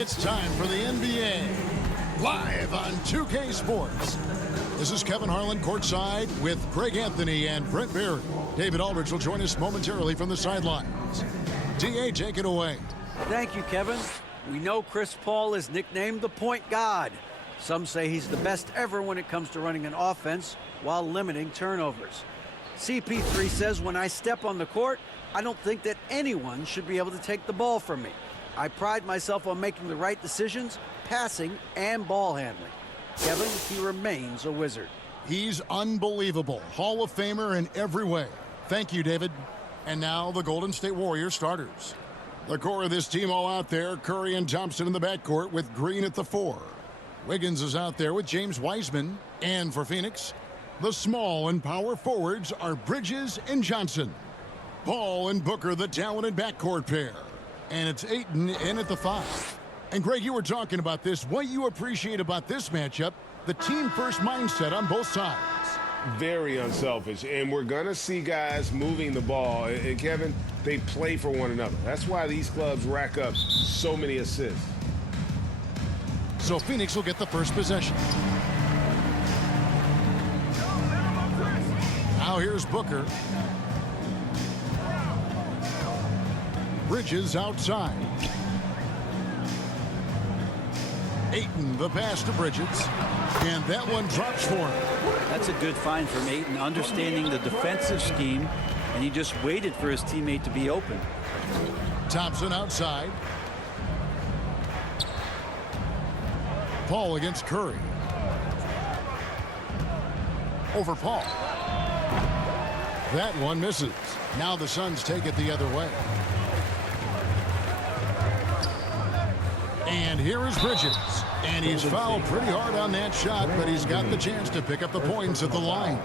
It's time for the NBA, live on 2K Sports. This is Kevin Harlan courtside with Greg Anthony and Brent Barry. David Aldridge will join us momentarily from the sidelines. DA, take it away. Thank you, Kevin. We know Chris Paul is nicknamed the point god. Some say he's the best ever when it comes to running an offense while limiting turnovers. CP3 says, when I step on the court, I don't think that anyone should be able to take the ball from me. I pride myself on making the right decisions, passing and ball handling. Kevin, he remains a wizard. He's unbelievable. Hall of Famer in every way. Thank you, David. And now the Golden State Warriors starters. The core of this team all out there. Curry and Thompson in the backcourt with Green at the 4. Wiggins is out there with James Wiseman. And for Phoenix, the small and power forwards are Bridges and Johnson. Paul and Booker, the talented backcourt pair. And it's Ayton in at the 5. And Greg, you were talking about this. What you appreciate about this matchup, the team-first mindset on both sides. Very unselfish, and we're going to see guys moving the ball. And Kevin, they play for one another. That's why these clubs rack up so many assists. So Phoenix will get the first possession. Now here's Booker. Bridges outside. Ayton, the pass to Bridges. And that one drops for him. That's a good find from Ayton, understanding the defensive scheme, and he just waited for his teammate to be open. Thompson outside. Paul against Curry. Over Paul. That one misses. Now the Suns take it the other way. And here is Bridges. And he's fouled pretty hard on that shot, but he's got the chance to pick up the points at the line.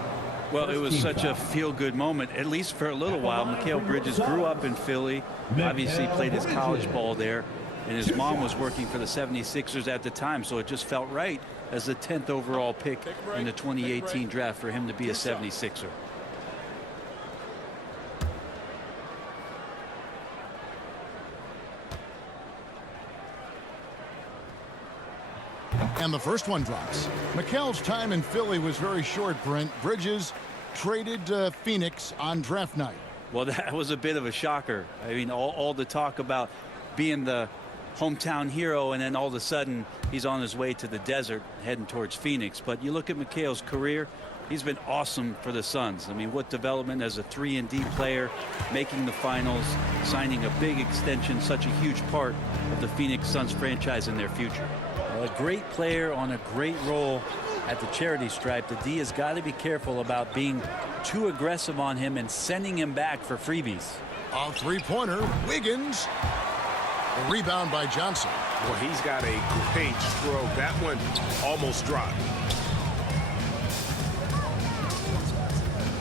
Well, it was such a feel-good moment, at least for a little while. Mikal Bridges grew up in Philly, obviously played his college ball there, and his mom was working for the 76ers at the time, so it just felt right as the 10th overall pick in the 2018 draft for him to be a 76er. And the first one drops. Mikal's time in Philly was very short, Brent. Bridges traded to Phoenix on draft night. Well, that was a bit of a shocker. I mean, all the talk about being the hometown hero, and then all of a sudden he's on his way to the desert heading towards Phoenix. But you look at Mikal's career, he's been awesome for the Suns. I mean, what development as a 3-and-D player, making the finals, signing a big extension, such a huge part of the Phoenix Suns franchise and their future. A great player on a great role at the charity stripe. The D has got to be careful about being too aggressive on him and sending him back for freebies. A three-pointer, Wiggins. A rebound by Johnson. Well, he's got a great stroke. That one almost dropped.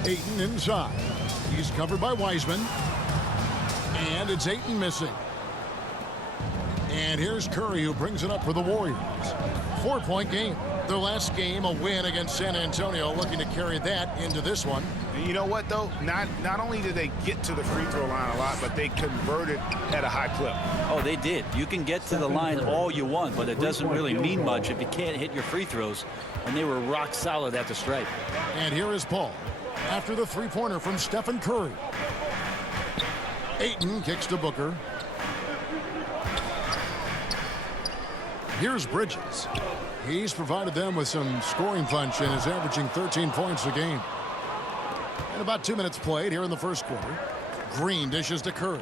Ayton inside. He's covered by Wiseman. And it's Ayton missing. And here's Curry, who brings it up for the Warriors. 4-point game. Their last game, a win against San Antonio, looking to carry that into this one. And you know what, though? Not only did they get to the free throw line a lot, but they converted at a high clip. Oh, they did. You can get to the line all you want, but it doesn't really mean much if you can't hit your free throws. And they were rock solid at the stripe. And here is Paul after the three-pointer from Stephen Curry. Ayton kicks to Booker. Here's Bridges. He's provided them with some scoring punch and is averaging 13 points a game. And about 2 minutes played here in the first quarter. Green dishes to Curry.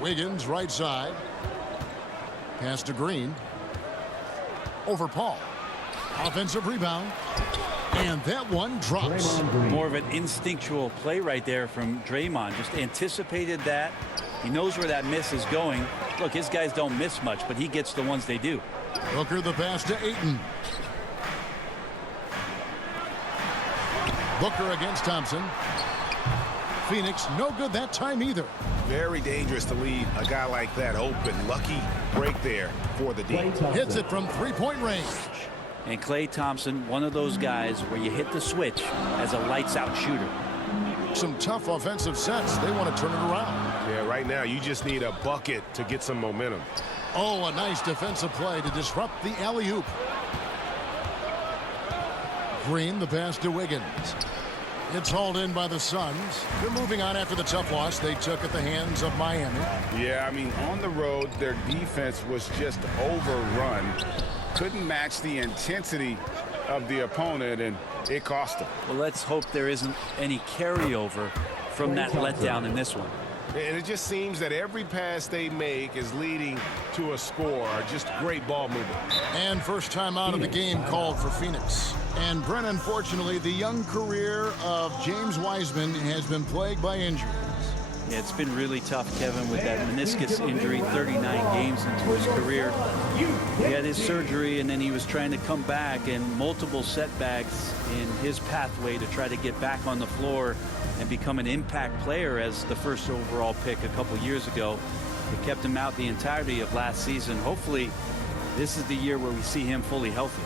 Wiggins right side. Pass to Green. Over Paul. Offensive rebound. And that one drops. More of an instinctual play right there from Draymond. Just anticipated that. He knows where that miss is going. Look, his guys don't miss much, but he gets the ones they do. Booker the pass to Ayton. Booker against Thompson. Phoenix no good that time either. Very dangerous to leave a guy like that open. Lucky break there for the D. Hits it from three-point range. And Klay Thompson, one of those guys where you hit the switch as a lights-out shooter. Some tough offensive sets. They want to turn it around. Yeah, right now you just need a bucket to get some momentum. Oh, a nice defensive play to disrupt the alley-oop. Green, the pass to Wiggins. It's hauled in by the Suns. They're moving on after the tough loss they took at the hands of Miami. Yeah, I mean, on the road, their defense was just overrun. Couldn't match the intensity of the opponent, and it cost them. Well, let's hope there isn't any carryover from that letdown in this one. And it just seems that every pass they make is leading to a score. Just great ball movement. And first time out of the game called for Phoenix. And Brent, unfortunately, the young career of James Wiseman has been plagued by injuries. Yeah, it's been really tough, Kevin, with that meniscus injury, 39 games into his career. He had his surgery, and then he was trying to come back, and multiple setbacks in his pathway to try to get back on the floor and become an impact player as the first overall pick a couple years ago. It kept him out the entirety of last season. Hopefully, this is the year where we see him fully healthy.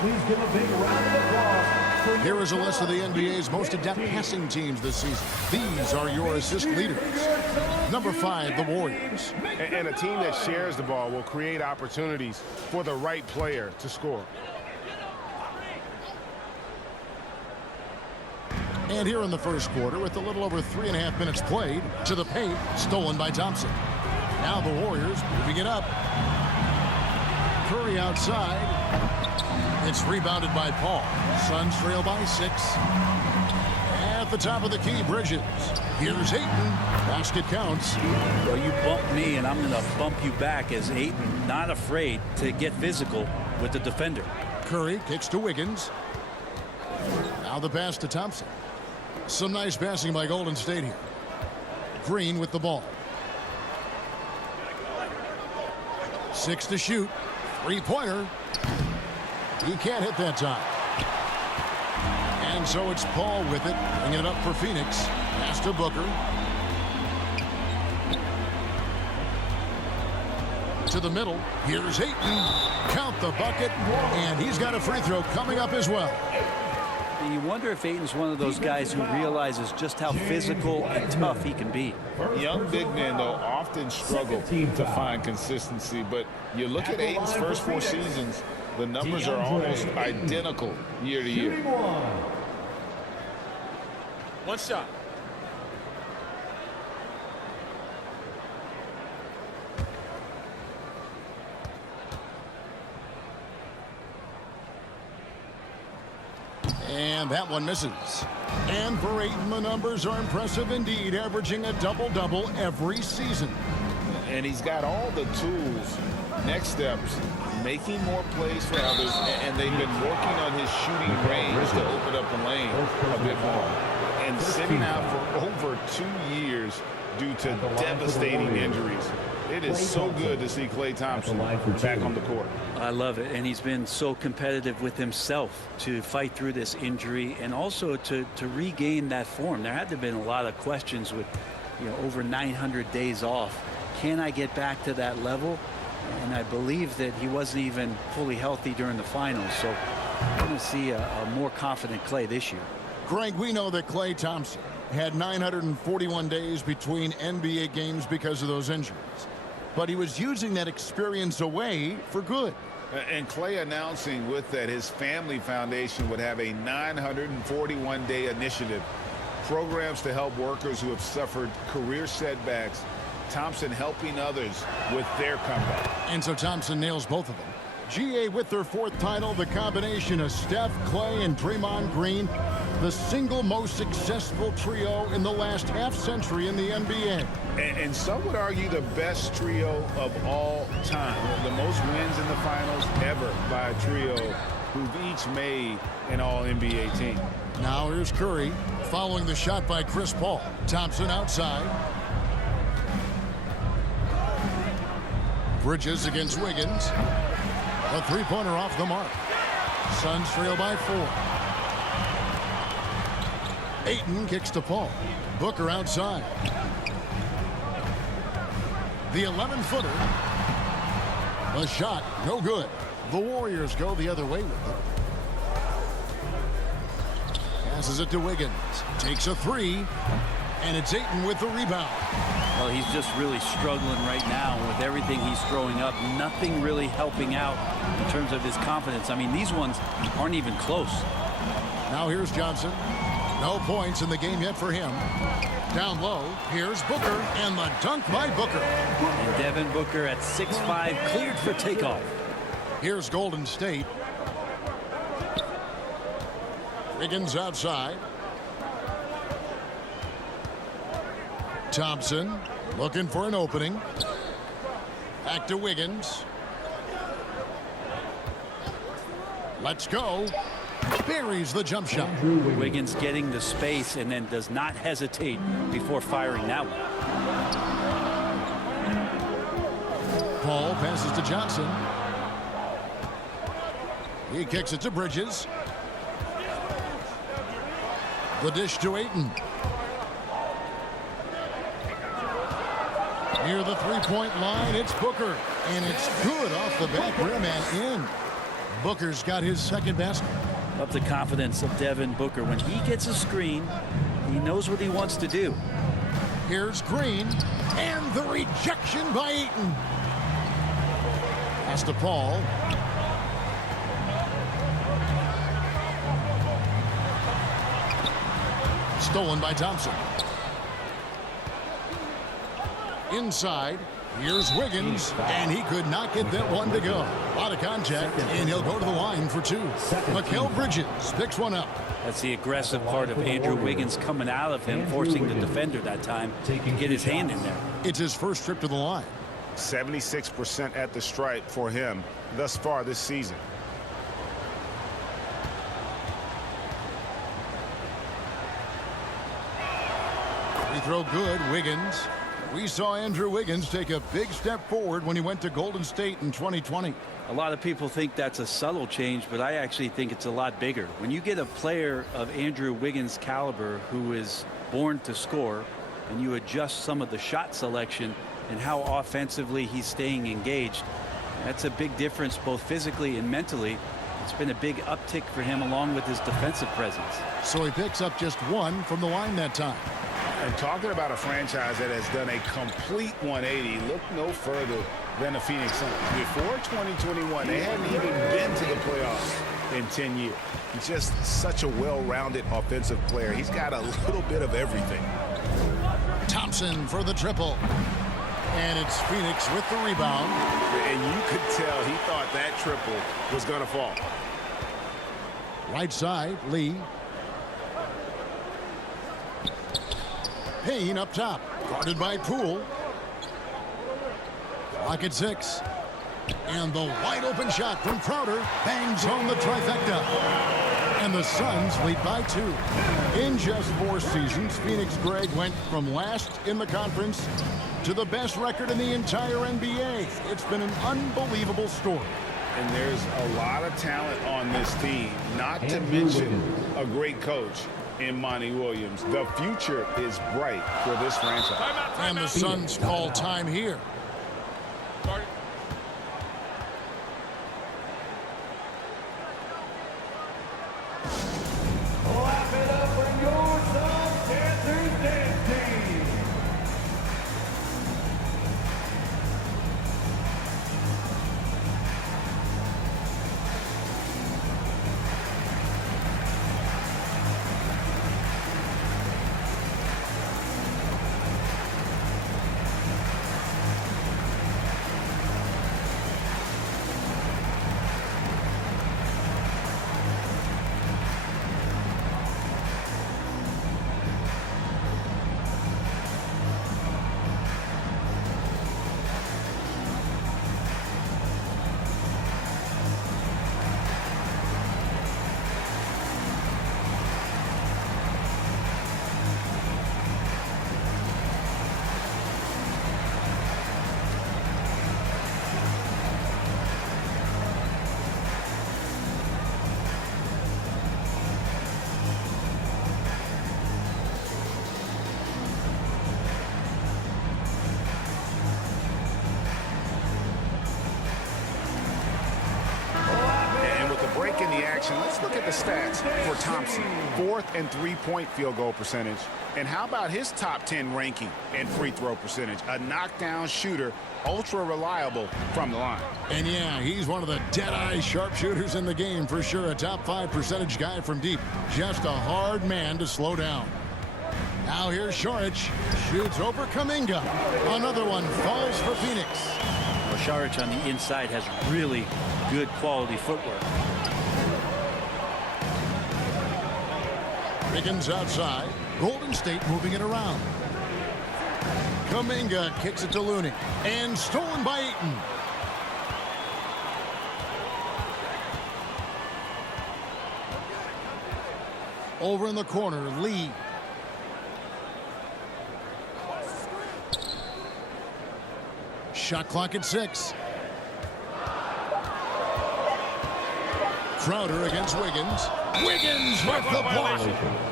Please give a big round of applause. Here is a list of the NBA's most adept passing teams this season. These are your assist leaders. Number 5, the Warriors. And a team that shares the ball will create opportunities for the right player to score. And here in the first quarter, with a little over 3.5 minutes played, to the paint, stolen by Thompson. Now the Warriors moving it up. Curry outside. It's rebounded by Paul. Suns trail by 6. At the top of the key, Bridges. Here's Ayton. Basket counts. Well, you bump me, and I'm going to bump you back as Ayton, not afraid to get physical with the defender. Curry kicks to Wiggins. Now the pass to Thompson. Some nice passing by Golden State here. Green with the ball. 6 to shoot. Three-pointer. He can't hit that time. And so it's Paul with it, bringing it up for Phoenix. Pass to Booker. To the middle. Here's Ayton. Count the bucket. And he's got a free throw coming up as well. And you wonder if Ayton's one of those guys who realizes just how physical and tough he can be. Young big men, though, often struggle to find consistency. But you look at Ayton's first 4 seasons, the numbers are almost identical year to year. One shot. And that one misses. And for Ayton, the numbers are impressive indeed, averaging a double-double every season. And he's got all the tools. Next steps, making more plays for others, and they've been working on his shooting range to open up the lane a bit more. And sitting out for over 2 years due to devastating injuries. It is so good to see Klay Thompson back on the court. I love it, and he's been so competitive with himself to fight through this injury and also to regain that form. There had to have been a lot of questions with, over 900 days off. Can I get back to that level? And I believe that he wasn't even fully healthy during the finals, so we're going to see a more confident Klay this year. Greg, we know that Klay Thompson had 941 days between NBA games because of those injuries. But he was using that experience away for good. And Klay announcing with that his family foundation would have a 941-day initiative. Programs to help workers who have suffered career setbacks. Thompson helping others with their comeback. And so Thompson nails both of them. GA with their 4th title, the combination of Steph, Klay, and Draymond Green the single most successful trio in the last half-century in the NBA. And some would argue the best trio of all time. The most wins in the finals ever by a trio who've each made an all-NBA team. Now here's Curry following the shot by Chris Paul. Thompson outside. Bridges against Wiggins. A three-pointer off the mark. Suns trail by 4. Ayton kicks to Paul. Booker outside. The 11-footer. The shot, no good. The Warriors go the other way with it. Passes it to Wiggins. Takes a 3. And it's Ayton with the rebound. Well, he's just really struggling right now with everything he's throwing up. Nothing really helping out in terms of his confidence. I mean, these ones aren't even close. Now here's Johnson. No points in the game yet for him. Down low, here's Booker, and the dunk by Booker. And Devin Booker at 6'5", cleared for takeoff. Here's Golden State. Wiggins outside. Thompson looking for an opening. Back to Wiggins. Let's go. Buries the jump shot. Wiggins getting the space and then does not hesitate before firing that one. Paul passes to Johnson. He kicks it to Bridges. The dish to Ayton. Near the three-point line, it's Booker. And it's good off the back rim and in. Booker's got his second basket. Love the confidence of Devin Booker. When he gets a screen, he knows what he wants to do. Here's Green. And the rejection by Ayton. Pass to Paul. Stolen by Thompson. Inside, here's Wiggins, and he could not get that one to go. A lot of contact, and he'll go to the line for 2. Mikal Bridges picks one up. That's the aggressive part of Andrew Wiggins coming out of him, forcing the defender that time to get his hand in there. It's his first trip to the line. 76% at the stripe for him thus far this season. Free throw good, Wiggins. We saw Andrew Wiggins take a big step forward when he went to Golden State in 2020. A lot of people think that's a subtle change, but I actually think it's a lot bigger. When you get a player of Andrew Wiggins' caliber who is born to score, and you adjust some of the shot selection and how offensively he's staying engaged, that's a big difference both physically and mentally. It's been a big uptick for him along with his defensive presence. So he picks up just 1 from the line that time. And talking about a franchise that has done a complete 180, look no further than the Phoenix Suns. Before 2021, they hadn't even been to the playoffs in 10 years. He's just such a well-rounded offensive player. He's got a little bit of everything. Thompson for the triple. And it's Phoenix with the rebound. And you could tell he thought that triple was going to fall. Right side, Lee. Payne up top, guarded by Poole. Clock at 6. And the wide open shot from Crowder bangs home the trifecta. And the Suns lead by 2. In just 4 seasons, Phoenix, Greg, went from last in the conference to the best record in the entire NBA. It's been an unbelievable story. And there's a lot of talent on this team, not to mention a great coach in Monty Williams. The future is bright for this franchise. And the Suns call time here. Clap it up for your Suns Dancers Dance Team. action, let's look at the stats for Thompson. 4th and 3-point field goal percentage. And how about his top 10 ranking and free throw percentage? A knockdown shooter, ultra reliable from the line. And yeah, he's one of the dead-eye sharpshooters in the game for sure. A top 5 percentage guy from deep. Just a hard man to slow down. Now here's Saric. Shoots over Kuminga. Another one falls for Phoenix. Well, Saric on the inside has really good quality footwork. Wiggins outside. Golden State moving it around. Kuminga kicks it to Looney. And stolen by Ayton. Over in the corner, Lee. Shot clock at 6. Crowder against Wiggins. Wiggins with the block.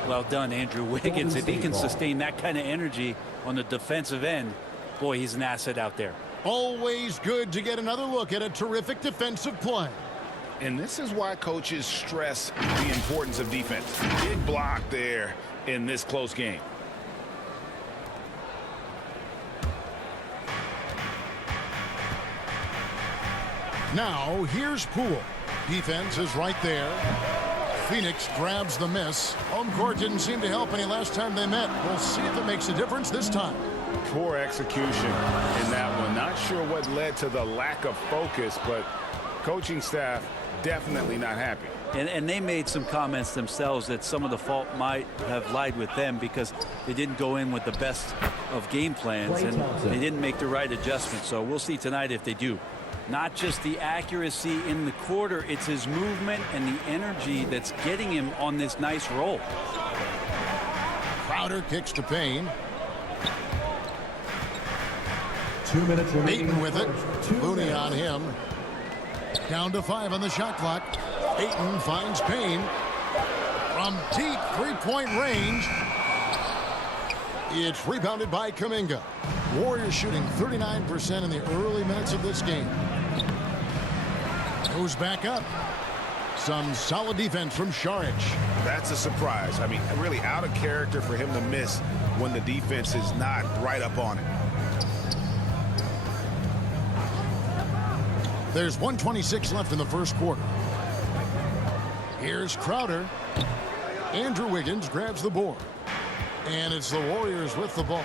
Well done, Andrew Wiggins. If he can sustain that kind of energy on the defensive end, boy, he's an asset out there. Always good to get another look at a terrific defensive play. And this is why coaches stress the importance of defense. Big block there in this close game. Now here's Poole. Defense is right there. Phoenix grabs the miss. Home court didn't seem to help any last time they met. We'll see if it makes a difference this time. Poor execution in that one. Not sure what led to the lack of focus, but coaching staff definitely not happy. And they made some comments themselves that some of the fault might have lied with them because they didn't go in with the best of game plans and they didn't make the right adjustments. So we'll see tonight if they do. Not just the accuracy in the quarter, it's his movement and the energy that's getting him on this nice roll. Crowder kicks to Payne. 2 minutes remaining. Ayton with it. Looney on him. Down to 5 on the shot clock. Ayton finds Payne. From deep 3-point range. It's rebounded by Kuminga. Warriors shooting 39% in the early minutes of this game. Goes back up. Some solid defense from Saric. That's a surprise. I mean, really out of character for him to miss when the defense is not right up on it. There's 1:26 left in the first quarter. Here's Crowder. Andrew Wiggins grabs the board. And it's the Warriors with the ball.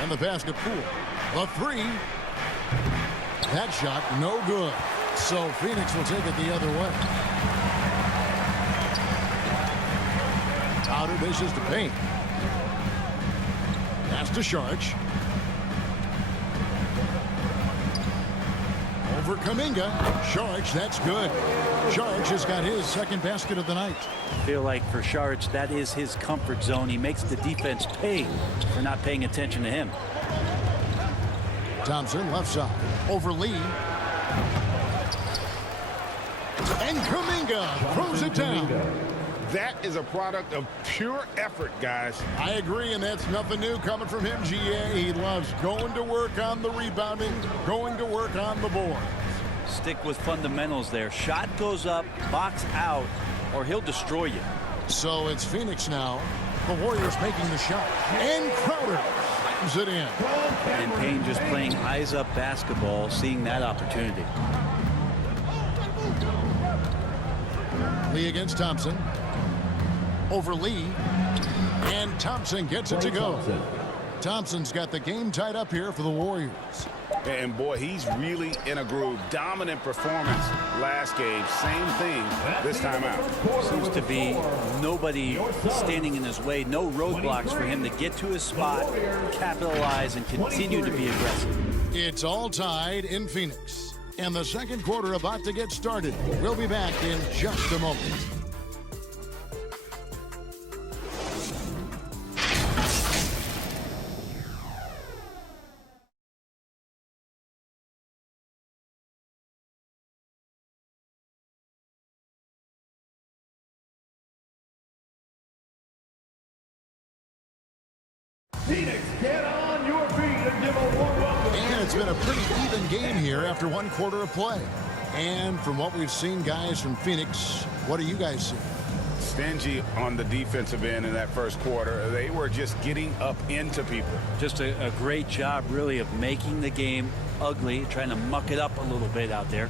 And the basket Poole. The 3. That shot no good. So Phoenix will take it the other way. Crowder dishes to Payne. Pass to Saric. Over Kuminga. Saric, that's good. Saric has got his second basket of the night. I feel like for Saric, that is his comfort zone. He makes the defense pay for not paying attention to him. Thompson left side. Over Lee. And Kuminga throws it down. That is a product of pure effort, guys. I agree, and that's nothing new coming from him, GA. He loves going to work on the rebounding, going to work on the board. Stick with fundamentals there. Shot goes up, box out, or he'll destroy you. So it's Phoenix now. The Warriors making the shot. And Crowder slams it in. And Payne just playing eyes-up basketball, seeing that opportunity. Lee against Thompson. Over Lee. And Thompson gets it to go. Thompson's got the game tied up here for the Warriors. And boy, he's really in a groove. Dominant performance last game. Same thing this time out. Seems to be nobody standing in his way. No roadblocks for him to get to his spot, capitalize, and continue to be aggressive. It's all tied in Phoenix. And the second quarter about to get started. We'll be back in just a moment. Phoenix, get on your feet and give a warm welcome. And it's been a pretty even game here after one quarter of play. And from what we've seen, guys, from Phoenix, what do you guys see? Stingy on the defensive end in that first quarter. They were just getting up into people. Just a great job, really, of making the game ugly, trying to muck it up a little bit out there.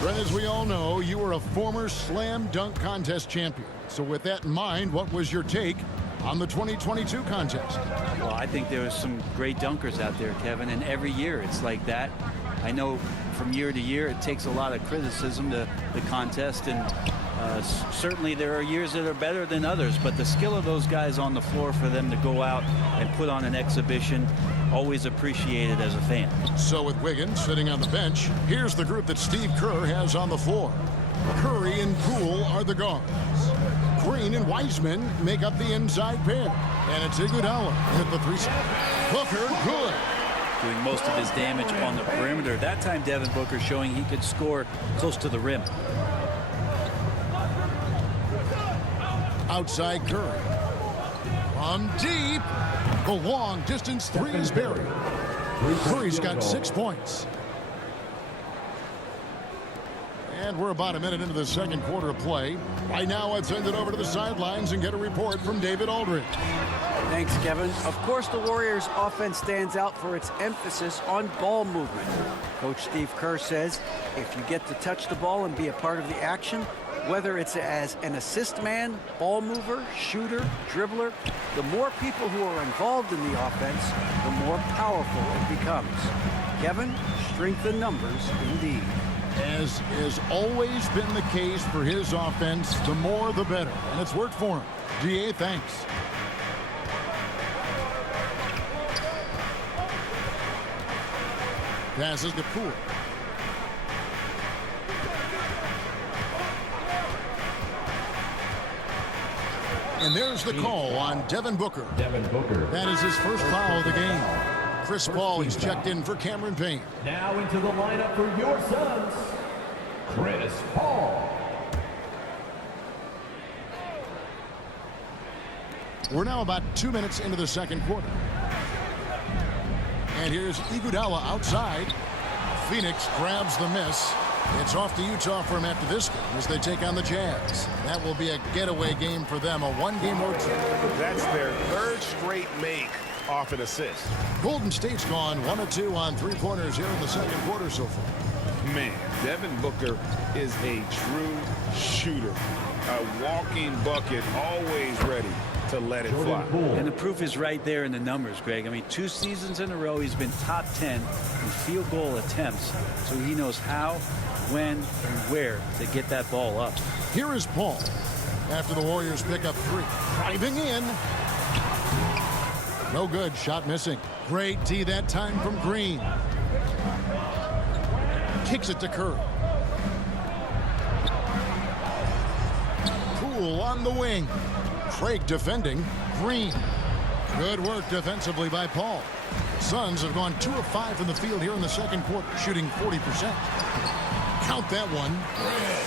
Brett, as we all know, you were a former slam dunk contest champion. So with that in mind, what was your take on the 2022 contest? Well, I think there was some great dunkers out there, Kevin, and every year it's like that. I know from year to year it takes a lot of criticism to the contest, and certainly there are years that are better than others, but the skill of those guys on the floor for them to go out and put on an exhibition, always appreciated as a fan. So with Wiggins sitting on the bench, here's the group that Steve Kerr has on the floor. Curry and Poole are the guards. Green and Wiseman make up the inside pair. And it's Iguodala hit the three. Booker, good. Doing most of his damage on the perimeter. That time Devin Booker showing he could score close to the rim. Outside Curry. From deep. The long distance three is buried. Curry's got 6 points. And we're about a minute into the second quarter of play. Right now, let's send it over to the sidelines and get a report from David Aldridge. Thanks, Kevin. Of course, the Warriors' offense stands out for its emphasis on ball movement. Coach Steve Kerr says if you get to touch the ball and be a part of the action, whether it's as an assist man, ball mover, shooter, dribbler, the more people who are involved in the offense, the more powerful it becomes. Kevin, strength in numbers indeed. As has always been the case for his offense, the more the better. And it's worked for him. DA, thanks. Passes to Poole. And there's the call on Devin Booker. That is his first foul of the game. Chris Paul, he's checked in for Cameron Payne. Now into the lineup for your Suns, Chris Paul. We're now about 2 minutes into the second quarter. And here's Iguodala outside. Phoenix grabs the miss. It's off to Utah for him after this game as they take on the Jazz. That will be a getaway game for them, a one-game road trip. That's their third straight make off an assist. Golden State's gone 1 of 2 on three-pointers here in the second quarter so far. Man, Devin Booker is a true shooter. A walking bucket, always ready to let it fly. And the proof is right there in the numbers, Greg. I mean, 2 seasons in a row, he's been top 10 in field goal attempts. So he knows how, when, and where to get that ball up. Here is Paul after the Warriors pick up 3. Driving in. No good. Shot missing. Great D that time from Green. Kicks it to Curry. Poole on the wing. Craig defending. Green. Good work defensively by Paul. Suns have gone 2 of 5 from the field here in the second quarter, shooting 40%. Count that one.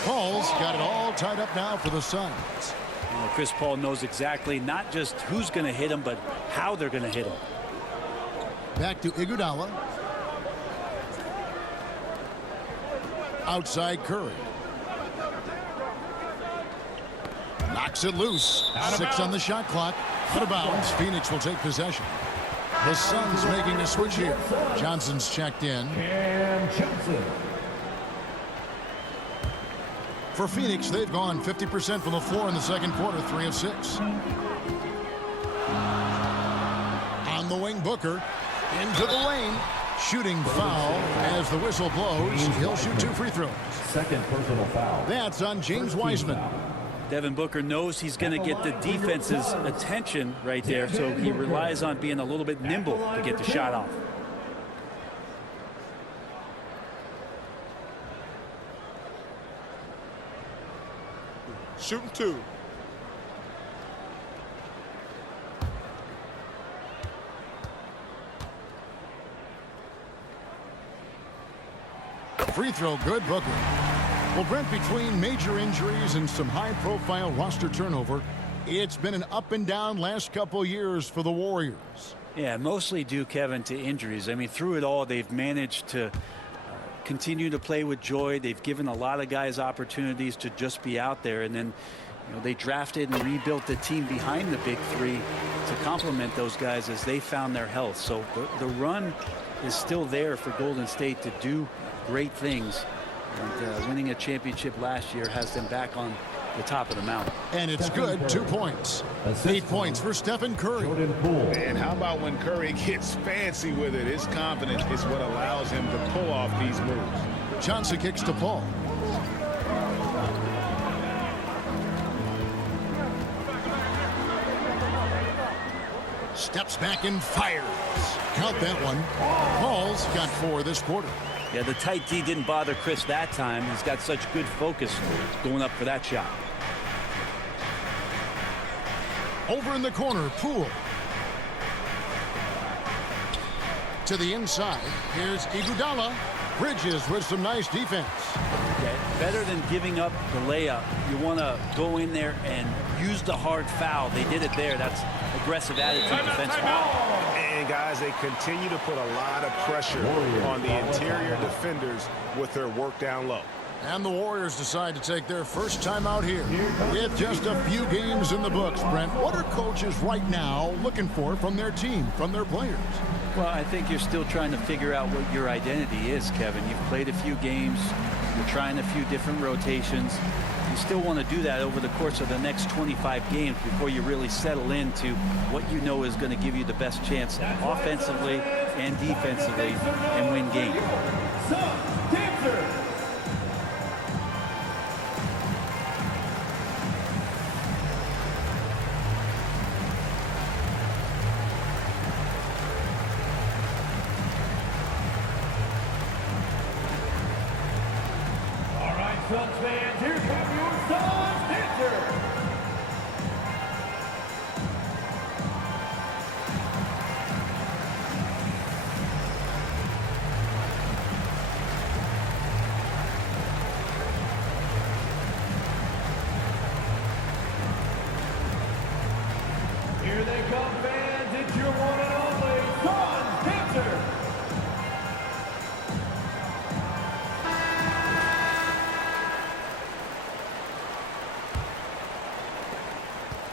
Paul's got it all tied up now for the Suns. Well, Chris Paul knows exactly not just who's going to hit him, but how they're going to hit him. Back to Iguodala. Outside Curry. Knocks it loose. 6 on the shot clock. Out of bounds. Phoenix will take possession. The Suns making a switch here. Johnson's checked in. And Johnson. For Phoenix, they've gone 50% from the floor in the second quarter, 3 of 6. On the wing, Booker. Into the lane. Shooting foul as the whistle blows. He'll shoot 2 free throws. Second personal foul. That's on James Wiseman. Devin Booker knows he's going to get the defense's attention right there, so he relies on being a little bit nimble to get the shot off. Shooting 2. Free throw good, Booker. Well, Brent, between major injuries and some high-profile roster turnover, it's been an up and down last couple years for the Warriors. Yeah, mostly due, Kevin, to injuries. I mean, through it all, they've managed to continue to play with joy. They've given a lot of guys opportunities to just be out there. And then, you know, they drafted and rebuilt the team behind the big three to complement those guys as they found their health. So the run is still there for Golden State to do great things. And winning a championship last year has them back on the top of the mountain. And it's good. 2 points. 8 points for Stephen Curry. And how about when Curry gets fancy with it? His confidence is what allows him to pull off these moves. Johnson kicks to Paul. Steps back and fires. Count that one. Paul's got 4 this quarter. Yeah, the tight D didn't bother Chris that time. He's got such good focus going up for that shot. Over in the corner, Poole. To the inside. Here's Iguodala. Bridges with some nice defense. Okay. Better than giving up the layup, you want to go in there and use the hard foul. They did it there. That's aggressive attitude defensively. And guys, they continue to put a lot of pressure on the interior defenders with their work down low. And the Warriors decide to take their first time out here with just a few games in the books. Brent, what are coaches right now looking for from their team, from their players? Well, I think you're still trying to figure out what your identity is, Kevin. You've played a few games. You're trying a few different rotations. You still want to do that over the course of the next 25 games before you really settle into what you know is going to give you the best chance offensively and defensively and win games. Suns fans, here come your Suns dancers. Here they come, fans. It's your one and only Suns dancers.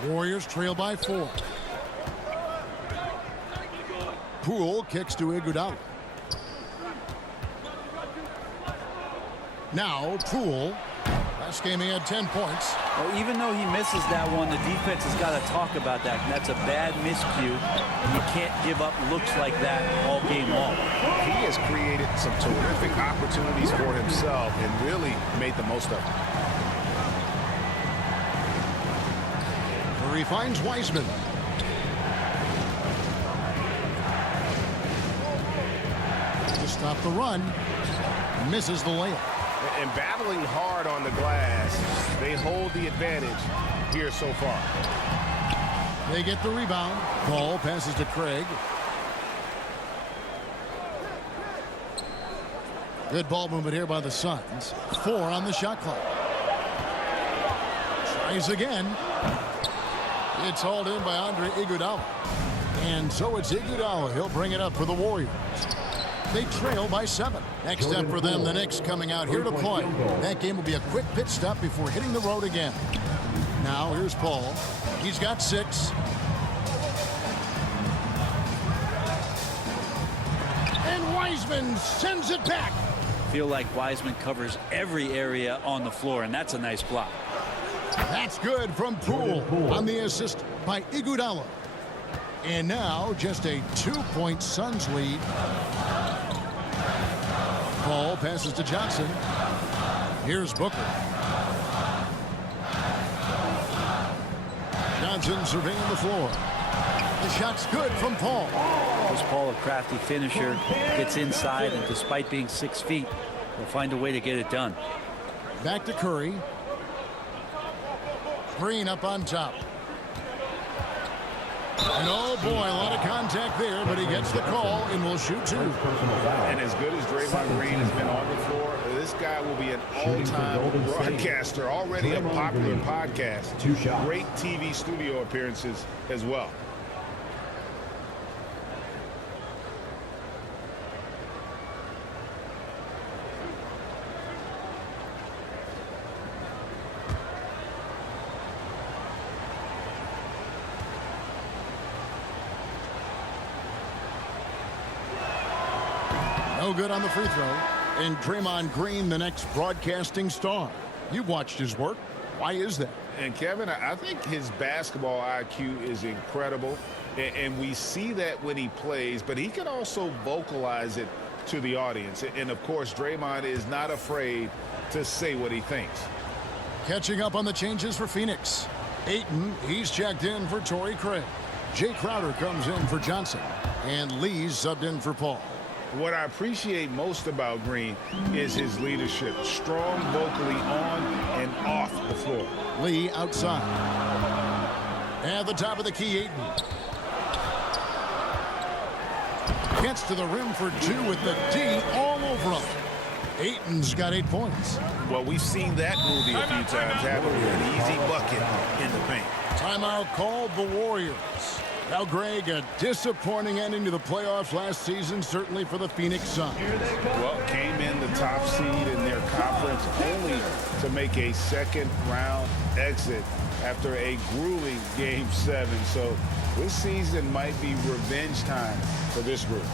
Warriors trail by 4. Poole kicks to Iguodala. Now Poole. Last game he had 10 points. Well, even though he misses that one, the defense has got to talk about that. And that's a bad miscue. You can't give up looks like that all game long. He has created some terrific opportunities for himself and really made the most of them. He finds Wiseman. To stop the run. Misses the layup. And battling hard on the glass, they hold the advantage here so far. They get the rebound. Ball passes to Craig. Good ball movement here by the Suns. 4 on the shot clock. Tries again. It's hauled in by Andre Iguodala. And so it's Iguodala. He'll bring it up for the Warriors. They trail by 7. Next step for them, the Knicks coming out here to play. That game will be a quick pit stop before hitting the road again. Now here's Paul. He's got 6. And Wiseman sends it back. Feel like Wiseman covers every area on the floor, and that's a nice block. That's good from Poole on the assist by Iguodala. And now just a 2-point Suns lead. Ball passes to Johnson. Here's Booker. Johnson surveying the floor. The shot's good from Paul. This Paul, a crafty finisher, gets inside, and despite being 6 feet, will find a way to get it done. Back to Curry. Green up on top. And oh boy, a lot of contact there, but he gets the call and will shoot 2. And as good as Draymond Green has been on the floor, this guy will be an all-time broadcaster, already a popular podcast. Great TV studio appearances as well. No good on the free throw. And Draymond Green, the next broadcasting star. You've watched his work. Why is that? And Kevin, I think his basketball IQ is incredible. And we see that when he plays, but he can also vocalize it to the audience. And of course, Draymond is not afraid to say what he thinks. Catching up on the changes for Phoenix. Ayton, he's checked in for Torrey Craig. Jay Crowder comes in for Johnson. And Lee's subbed in for Paul. What I appreciate most about Green is his leadership. Strong vocally on and off the floor. Lee outside. At the top of the key, Ayton. Gets to the rim for two with the D all over him. Ayton's got 8 points. Well, we've seen that movie a few times, haven't we? An easy bucket in the paint. Timeout called the Warriors. Now, Greg, a disappointing ending to the playoffs last season, certainly for the Phoenix Suns. Well, came in the top seed in their conference only to make a second-round exit after a grueling Game 7. So this season might be revenge time for this group.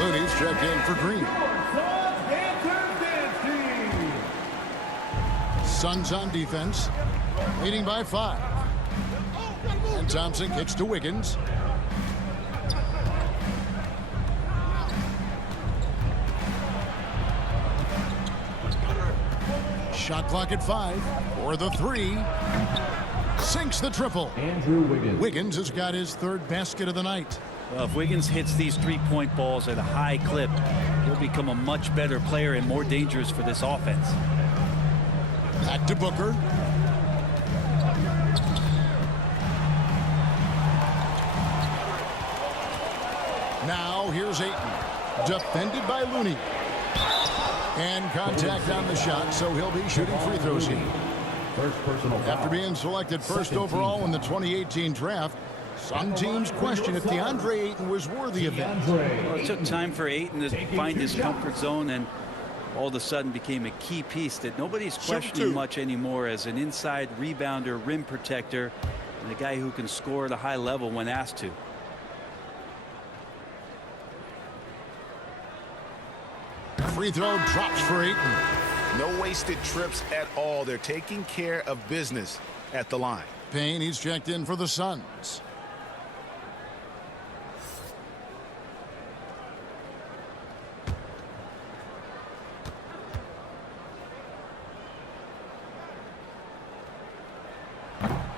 Looney's checked in for Green. Suns on defense, leading by 5. And Thompson kicks to Wiggins. Shot clock at 5 for the 3. Sinks the triple. Andrew Wiggins. Wiggins has got his 3rd basket of the night. Well, if Wiggins hits these three-point balls at a high clip, he'll become a much better player and more dangerous for this offense. Back to Booker. Now here's Ayton. Defended by Looney. And contact on the shot, so he'll be shooting free throws here. First personal foul. After being selected first overall in the 2018 draft, some teams question if DeAndre Ayton was worthy of that. Well, it took time for Ayton to find his comfort zone and all of a sudden became a key piece that nobody's questioning much anymore as an inside rebounder, rim protector, and a guy who can score at a high level when asked to. Free throw drops for Ayton. No wasted trips at all. They're taking care of business at the line. Payne, he's checked in for the Suns.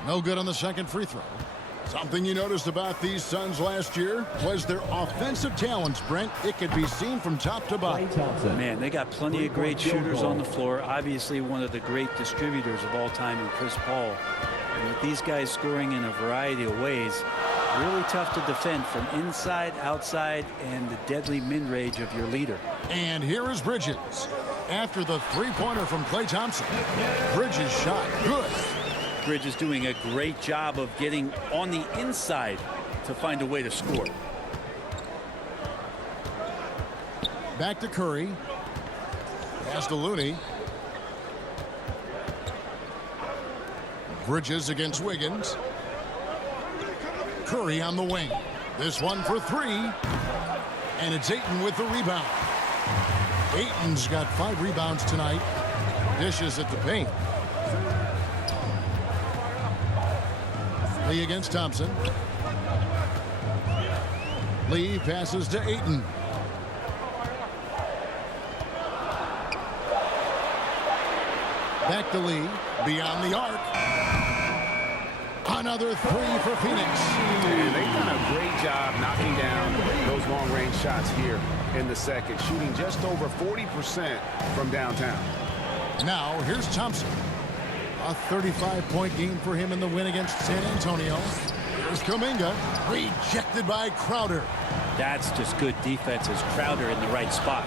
No good on the second free throw. Something you noticed about these Suns last year was their offensive talents, Brent. It could be seen from top to bottom. Man, they got plenty of great shooters on the floor. Obviously, one of the great distributors of all time in Chris Paul. And with these guys scoring in a variety of ways, really tough to defend from inside, outside, and the deadly mid-range of your leader. And here is Bridges. After the three-pointer from Klay Thompson. Bridges shot good. Bridges doing a great job of getting on the inside to find a way to score. Back to Curry. Pass to Looney. Bridges against Wiggins. Curry on the wing. This one for 3. And it's Ayton with the rebound. Ayton's got 5 rebounds tonight. Dishes at the paint. Lee against Thompson. Lee passes to Ayton. Back to Lee. Beyond the arc. Another three for Phoenix. And they've done a great job knocking down those long-range shots here in the second, shooting just over 40% from downtown. Now, here's Thompson. A 35-point game for him in the win against San Antonio. Here's Kuminga. Rejected by Crowder. That's just good defense as Crowder in the right spot.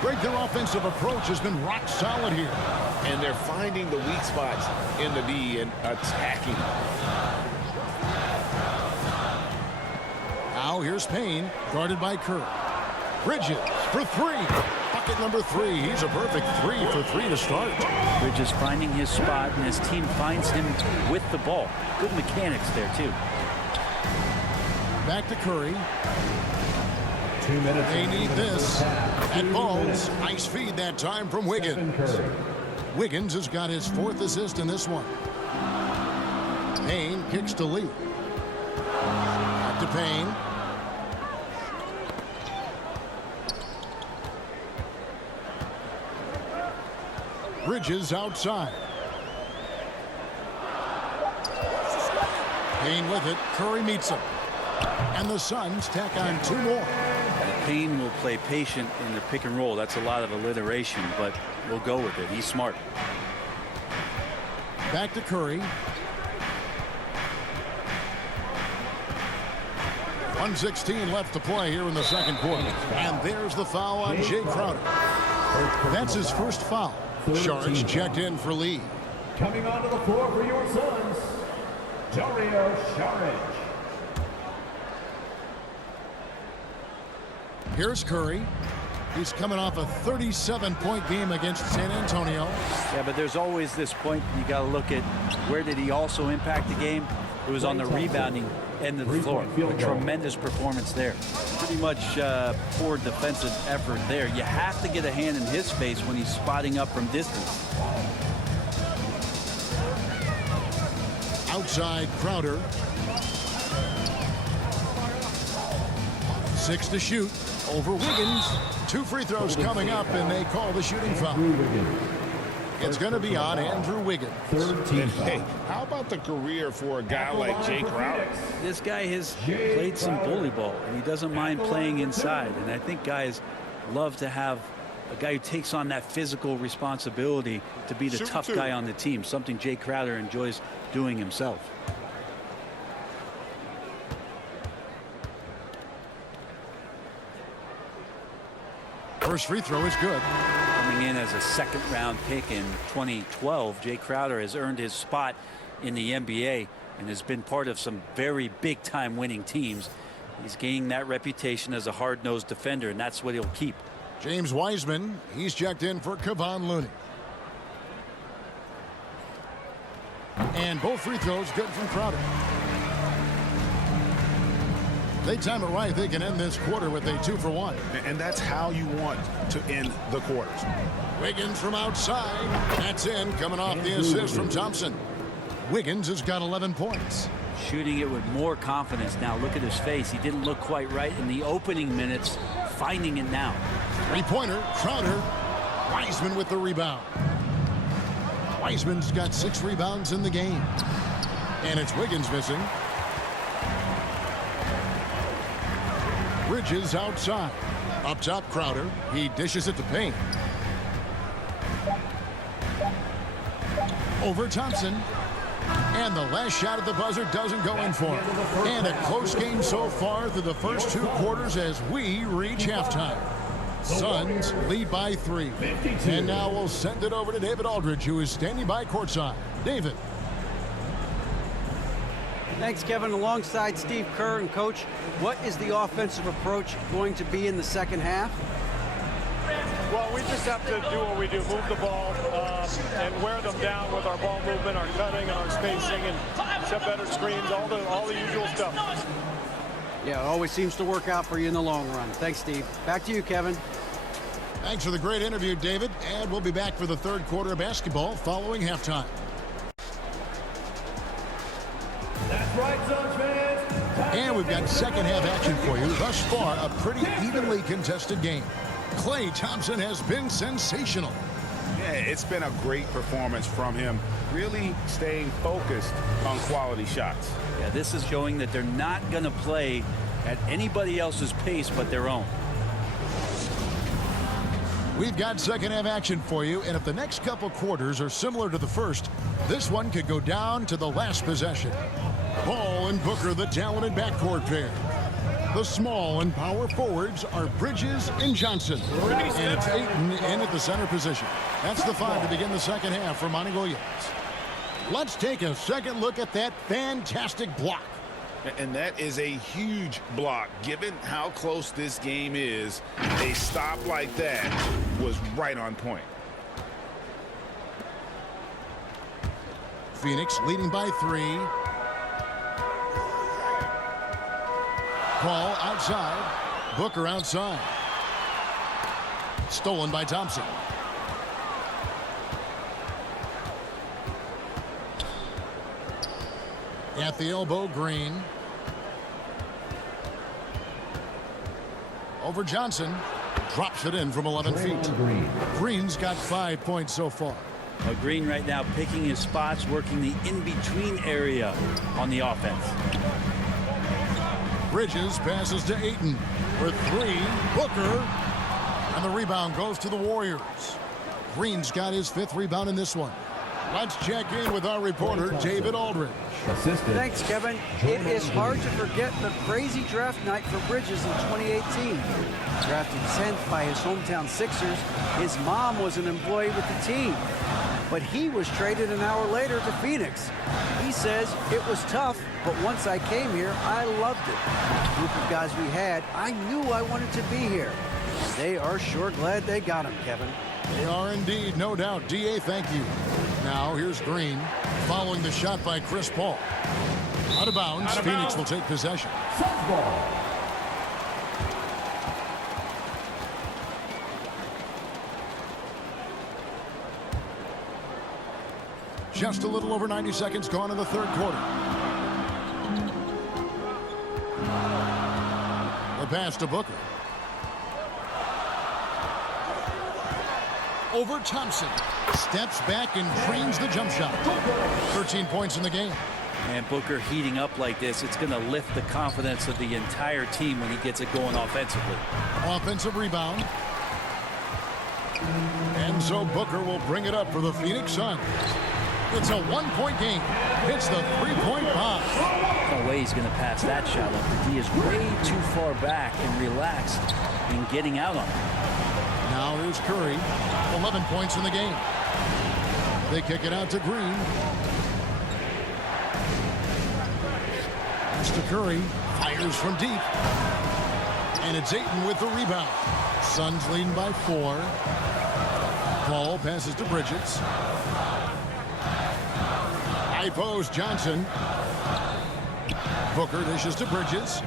Great, their offensive approach has been rock solid here. And they're finding the weak spots in the D and attacking. Now here's Payne, guarded by Kerr. Bridges for three. Bucket number 3. He's a perfect 3 for 3 to start. Bridges finding his spot, and his team finds him with the ball. Good mechanics there, too. Back to Curry. 2 minutes. They need this. At balls. Nice feed that time from Wiggins. Wiggins has got his 4th assist in this one. Payne kicks to Lee. Back to Payne. Bridges outside. Payne with it. Curry meets him. And the Suns tack on 2 more. Payne will play patient in the pick and roll. That's a lot of alliteration, but we'll go with it. He's smart. Back to Curry. 1:16 left to play here in the second quarter. And there's the foul on Jay Crowder. That's his first foul. Sharks checked in for Lee. Coming onto the floor for your Suns, Dario Saric. Here's Curry. He's coming off a 37-point game against San Antonio. Yeah, but there's always this point you got to look at where did he also impact the game. It was on the rebounding end of the floor. A tremendous performance there. Pretty much poor defensive effort there. You have to get a hand in his face when he's spotting up from distance. Outside Crowder. 6 to shoot. Over Wiggins. 2 free throws coming up, and they call the shooting foul. It's going to be on Andrew Wiggins. And hey, how about the career for a guy like Jay Crowder? This guy has played some bully ball, and he doesn't mind playing inside. And I think guys love to have a guy who takes on that physical responsibility to be the tough guy on the team, something Jay Crowder enjoys doing himself. First free throw is good. Coming in as a second-round pick in 2012, Jay Crowder has earned his spot in the NBA and has been part of some very big-time winning teams. He's gaining that reputation as a hard-nosed defender, and that's what he'll keep. James Wiseman, he's checked in for Kevon Looney. And both free throws good from Crowder. They time it right, they can end this quarter with a 2-for-1. And that's how you want to end the quarters. Wiggins from outside. That's in, coming off the assist from Thompson. Wiggins has got 11 points. Shooting it with more confidence now. Look at his face. He didn't look quite right in the opening minutes. Finding it now. 3-pointer, Crowder. Wiseman with the rebound. Wiseman's got 6 rebounds in the game. And it's Wiggins missing. Bridges outside. Up top, Crowder. He dishes it to Payne. Over Thompson. And the last shot at the buzzer doesn't go in for him. And a close game so far through the first 2 quarters as we reach halftime. Suns lead by 3. And now we'll send it over to David Aldridge, who is standing by courtside. David. Thanks, Kevin. Alongside Steve Kerr and Coach, what is the offensive approach going to be in the second half? Well, we just have to do what we do, move the ball and wear them down with our ball movement, our cutting, and our spacing, and set better screens, all the usual stuff. Yeah, it always seems to work out for you in the long run. Thanks, Steve. Back to you, Kevin. Thanks for the great interview, David. And we'll be back for the third quarter of basketball following halftime. That's right, Suns fans. And we've got second half action for you. Thus far, a pretty evenly contested game. Klay Thompson has been sensational. Yeah, it's been a great performance from him, really staying focused on quality shots. Yeah, this is showing that they're not going to play at anybody else's pace but their own. We've got second half action for you, and if the next couple quarters are similar to the first, this one could go down to the last possession. Ball and Booker, the talented backcourt pair. The small and power forwards are Bridges and Johnson. And it's Ayton in at the center position. That's the 5 to begin the second half for Monty Williams. Let's take a second look at that fantastic block. And that is a huge block. Given how close this game is, a stop like that was right on point. Phoenix leading by 3. Ball outside. Booker outside. Stolen by Thompson. At the elbow, Green. Over Johnson. Drops it in from 11 feet. Green's got 5 points so far. Well, Green right now picking his spots, working the in-between area on the offense. Bridges passes to Ayton for 3. Booker. And the rebound goes to the Warriors. Green's got his 5th rebound in this one. Let's check in with our reporter, David Aldridge. Thanks, Kevin. It is hard to forget the crazy draft night for Bridges in 2018. Drafted 10th by his hometown Sixers, his mom was an employee with the team. But he was traded an hour later to Phoenix. He says it was tough, but once I came here, I loved it. The group of guys we had, I knew I wanted to be here. They are sure glad they got him, Kevin. They are indeed, no doubt. D.A., thank you. Now, here's Green, following the shot by Chris Paul. Out of bounds, Phoenix will take possession. Just a little over 90 seconds gone in the third quarter. The pass to Booker. Over Thompson. Steps back and drains the jump shot. 13 points in the game. And Booker heating up like this, it's going to lift the confidence of the entire team when he gets it going offensively. Offensive rebound. And so Booker will bring it up for the Phoenix Suns. It's a one-point game. It's the three-point bomb. No way he's going to pass that shot up. The D is way too far back and relaxed in getting out on it. Now here's Curry. 11 points in the game. They kick it out to Green. Mr. Curry fires from deep. And it's Ayton with the rebound. Suns leading by 4. Paul passes to Bridges. High post, Johnson. Booker dishes to Bridges.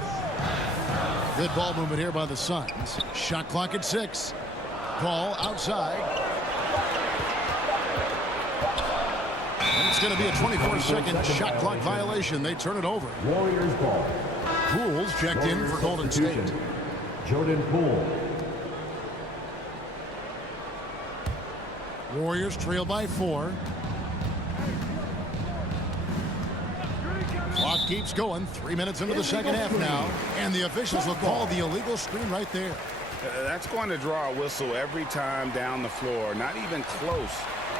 Good ball movement here by the Suns. Shot clock at 6. Paul outside. And it's going to be a 24-second shot clock violation. They turn it over. Warriors ball. Poole's checked in for Golden State. Jordan Poole. Warriors trail by 4. Clock keeps going. 3 minutes into the second half now. And the officials will call the illegal screen right there. That's going to draw a whistle every time down the floor. Not even close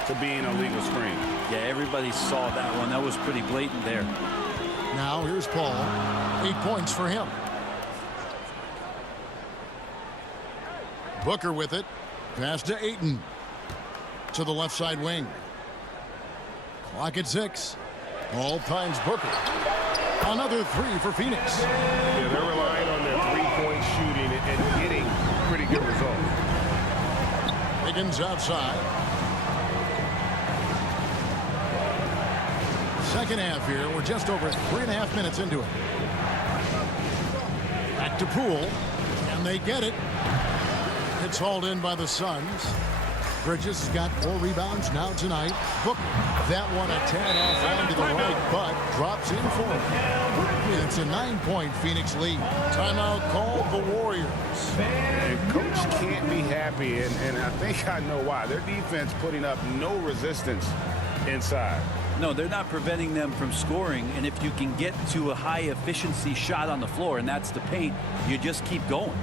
to being a legal screen. Yeah, everybody saw that one. That was pretty blatant there. Now here's Paul. 8 points for him. Booker with it. Pass to Ayton. To the left side wing. Clock at 6. Paul times Booker. Another 3 for Phoenix. Yeah, they're relying on their three-point shooting and getting pretty good results. Higgins outside. Second half here. We're just over 3.5 minutes into it. Back to Poole. And they get it. It's hauled in by the Suns. Bridges has got 4 rebounds now tonight. Booker, that one a tad off line to the right, but drops in for him. And it's a 9-point Phoenix lead. Timeout called the Warriors. And coach can't be happy, and I think I know why. Their defense putting up no resistance inside. No, they're not preventing them from scoring, and if you can get to a high efficiency shot on the floor, and that's the paint, you just keep going.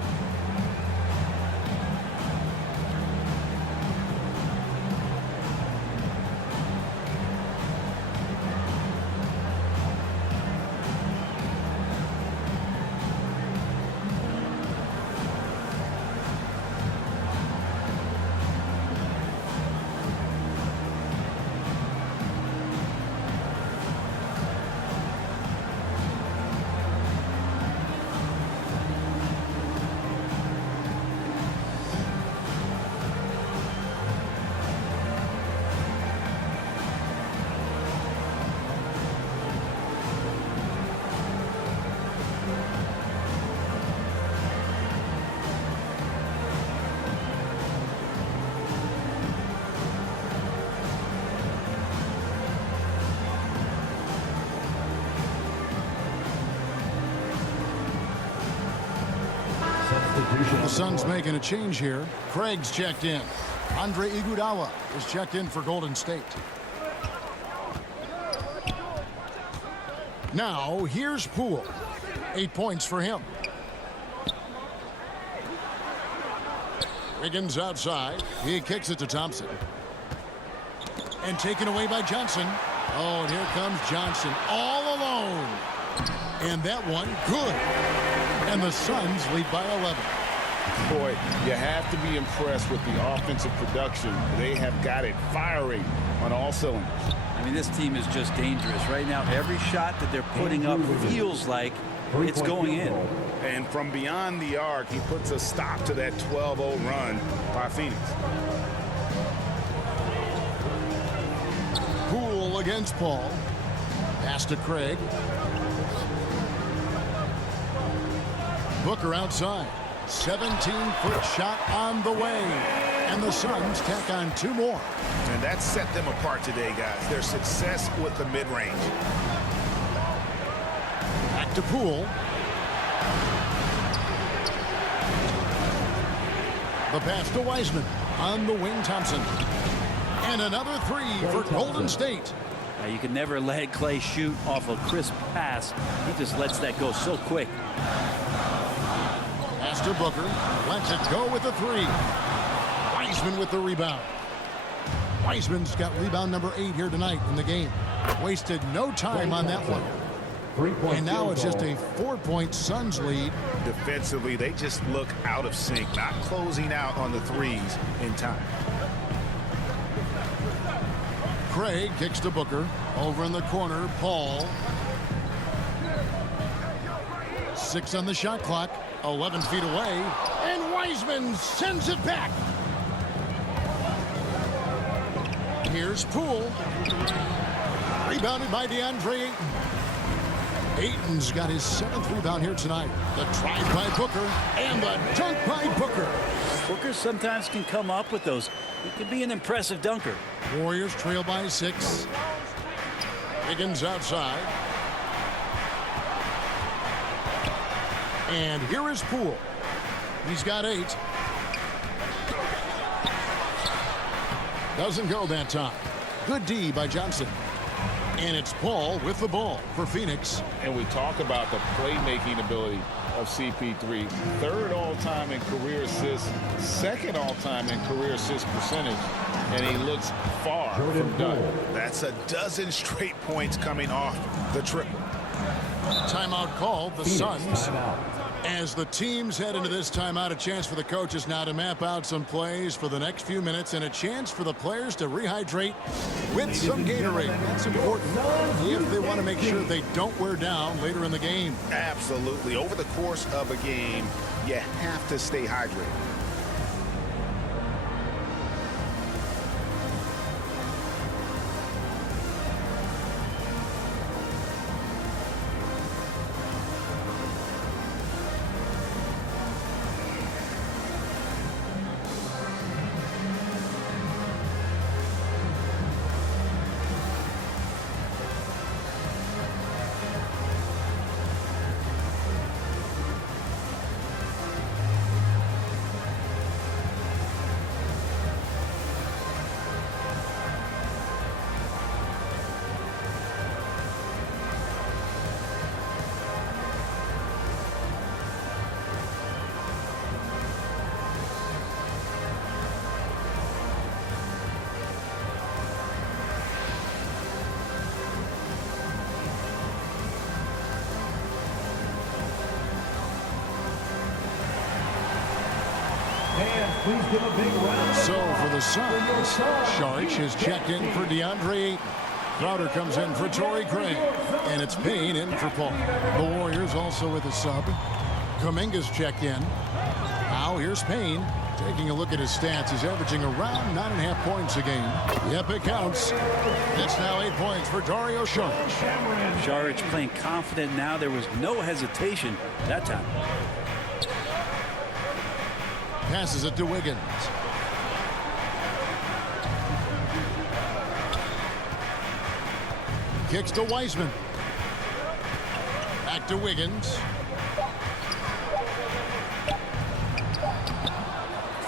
The Suns making a change here. Craig's checked in. Andre Iguodala is checked in for Golden State. Now, here's Poole. 8 points for him. Wiggins outside. He kicks it to Thompson. And taken away by Johnson. Oh, and here comes Johnson all alone. And that one, good. And the Suns lead by 11. Boy, you have to be impressed with the offensive production. They have got it firing on all cylinders. I mean, this team is just dangerous. Right now, every shot that they're putting up feels like it's going in. And from beyond the arc, he puts a stop to that 12-0 run by Phoenix. Poole against Paul. Pass to Craig. Booker outside. 17-foot shot on the way. And the Suns tack on 2 more. And that set them apart today, guys. Their success with the mid-range. Back to Poole. The pass to Wiseman. On the wing, Thompson. And another 3 for Golden State. Now, you can never let Clay shoot off a crisp pass. He just lets that go so quick. Pass to Booker. Lets it go with the 3. Wiseman with the rebound. Wiseman's got rebound number 8 here tonight in the game. Wasted no time on that one. And now it's just a 4-point Suns lead. Defensively, they just look out of sync, not closing out on the threes in time. Craig kicks to Booker. Over in the corner, Paul. 6 on the shot clock. 11 feet away. And Wiseman sends it back. Here's Poole. Rebounded by DeAndre Ayton. Ayton's got his 7th rebound here tonight. The drive by Booker and the dunk by Booker. Booker sometimes can come up with those. He can be an impressive dunker. Warriors trail by 6. Wiggins outside. And here is Poole. He's got 8. Doesn't go that time. Good D by Johnson. And it's Paul with the ball for Phoenix. And we talk about the playmaking ability of CP3. 3rd all-time in career assists, 2nd all-time in career assist percentage, and he looks far from done. That's a dozen straight points coming off the triple. Timeout called. The Suns. As the teams head into this timeout, a chance for the coaches now to map out some plays for the next few minutes and a chance for the players to rehydrate with some Gatorade. That's important if they want to make sure they don't wear down later in the game. Absolutely. Over the course of a game, you have to stay hydrated. Please give a big round. So for the Suns, Sharch is checked in for DeAndre Ayton. Crowder comes in for Torrey Craig. And it's Payne in for Paul. The Warriors also with a sub. Kuminga's checked in. Now here's Payne. Taking a look at his stats, he's averaging around 9.5 points a game. Yep, it counts. It's now 8 points for Dario Saric. Saric playing confident now. There was no hesitation that time. Passes it to Wiggins. Kicks to Wiseman. Back to Wiggins.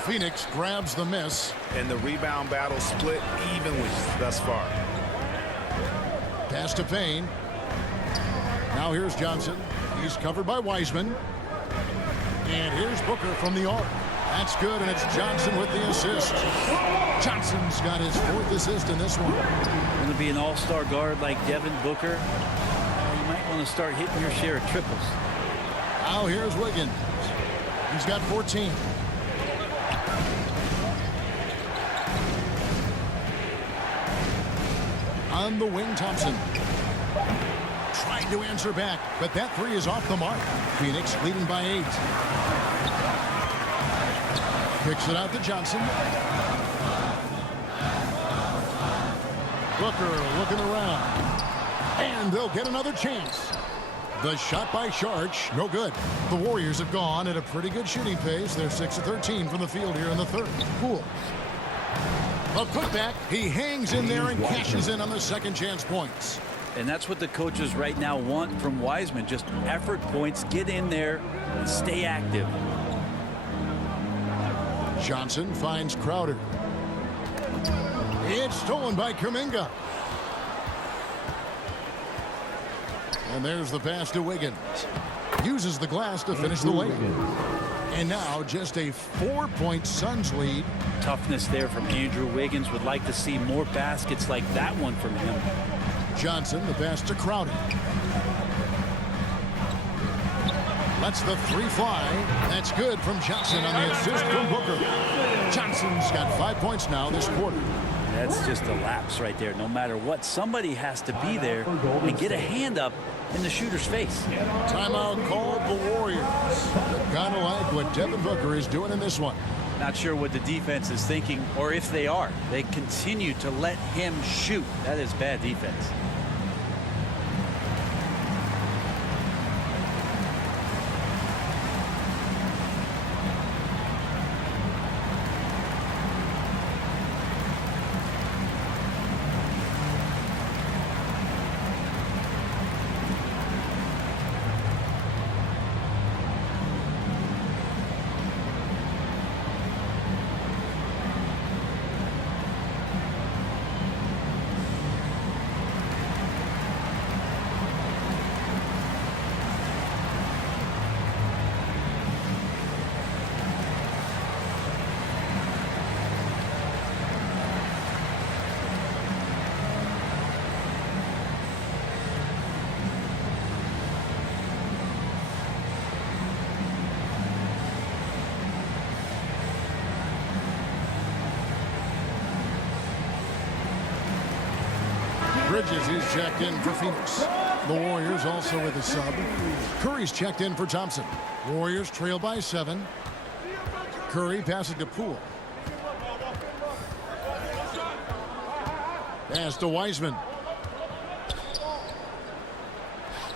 Phoenix grabs the miss. And the rebound battle split evenly thus far. Pass to Payne. Now here's Johnson. He's covered by Wiseman. And here's Booker from the arc. That's good, and it's Johnson with the assist. Johnson's got his 4th assist in this one. Going to be an all-star guard like Devin Booker. You might want to start hitting your share of triples. Now here's Wiggins. He's got 14. On the wing, Thompson. Trying to answer back, but that 3 is off the mark. Phoenix leading by 8. Kicks it out to Johnson. Booker looking around. And they'll get another chance. The shot by Saric, no good. The Warriors have gone at a pretty good shooting pace. They're 6 of 13 from the field here in the 3rd. Cool. A putback. He hangs in there and cashes in on the second chance points. And that's what the coaches right now want from Wiseman. Just effort points. Get in there and stay active. Johnson finds Crowder. It's stolen by Kuminga. And there's the pass to Wiggins. Uses the glass to finish the layup. And now just a 4-point Suns lead. Toughness there from Andrew Wiggins. Would like to see more baskets like that one from him. Johnson, the pass to Crowder. Lets the 3 fly. That's good from Johnson on the assist from Booker. Johnson's got 5 points now this quarter. That's just a lapse right there. No matter what, somebody has to be there and get a hand up in the shooter's face. Timeout called the Warriors. Kind of like what Devin Booker is doing in this one. Not sure what the defense is thinking, or if they are. They continue to let him shoot. That is bad defense. Bridges is checked in for Phoenix. The Warriors also with a sub. Curry's checked in for Thompson. Warriors trail by 7. Curry passes to Poole. Pass to Wiseman.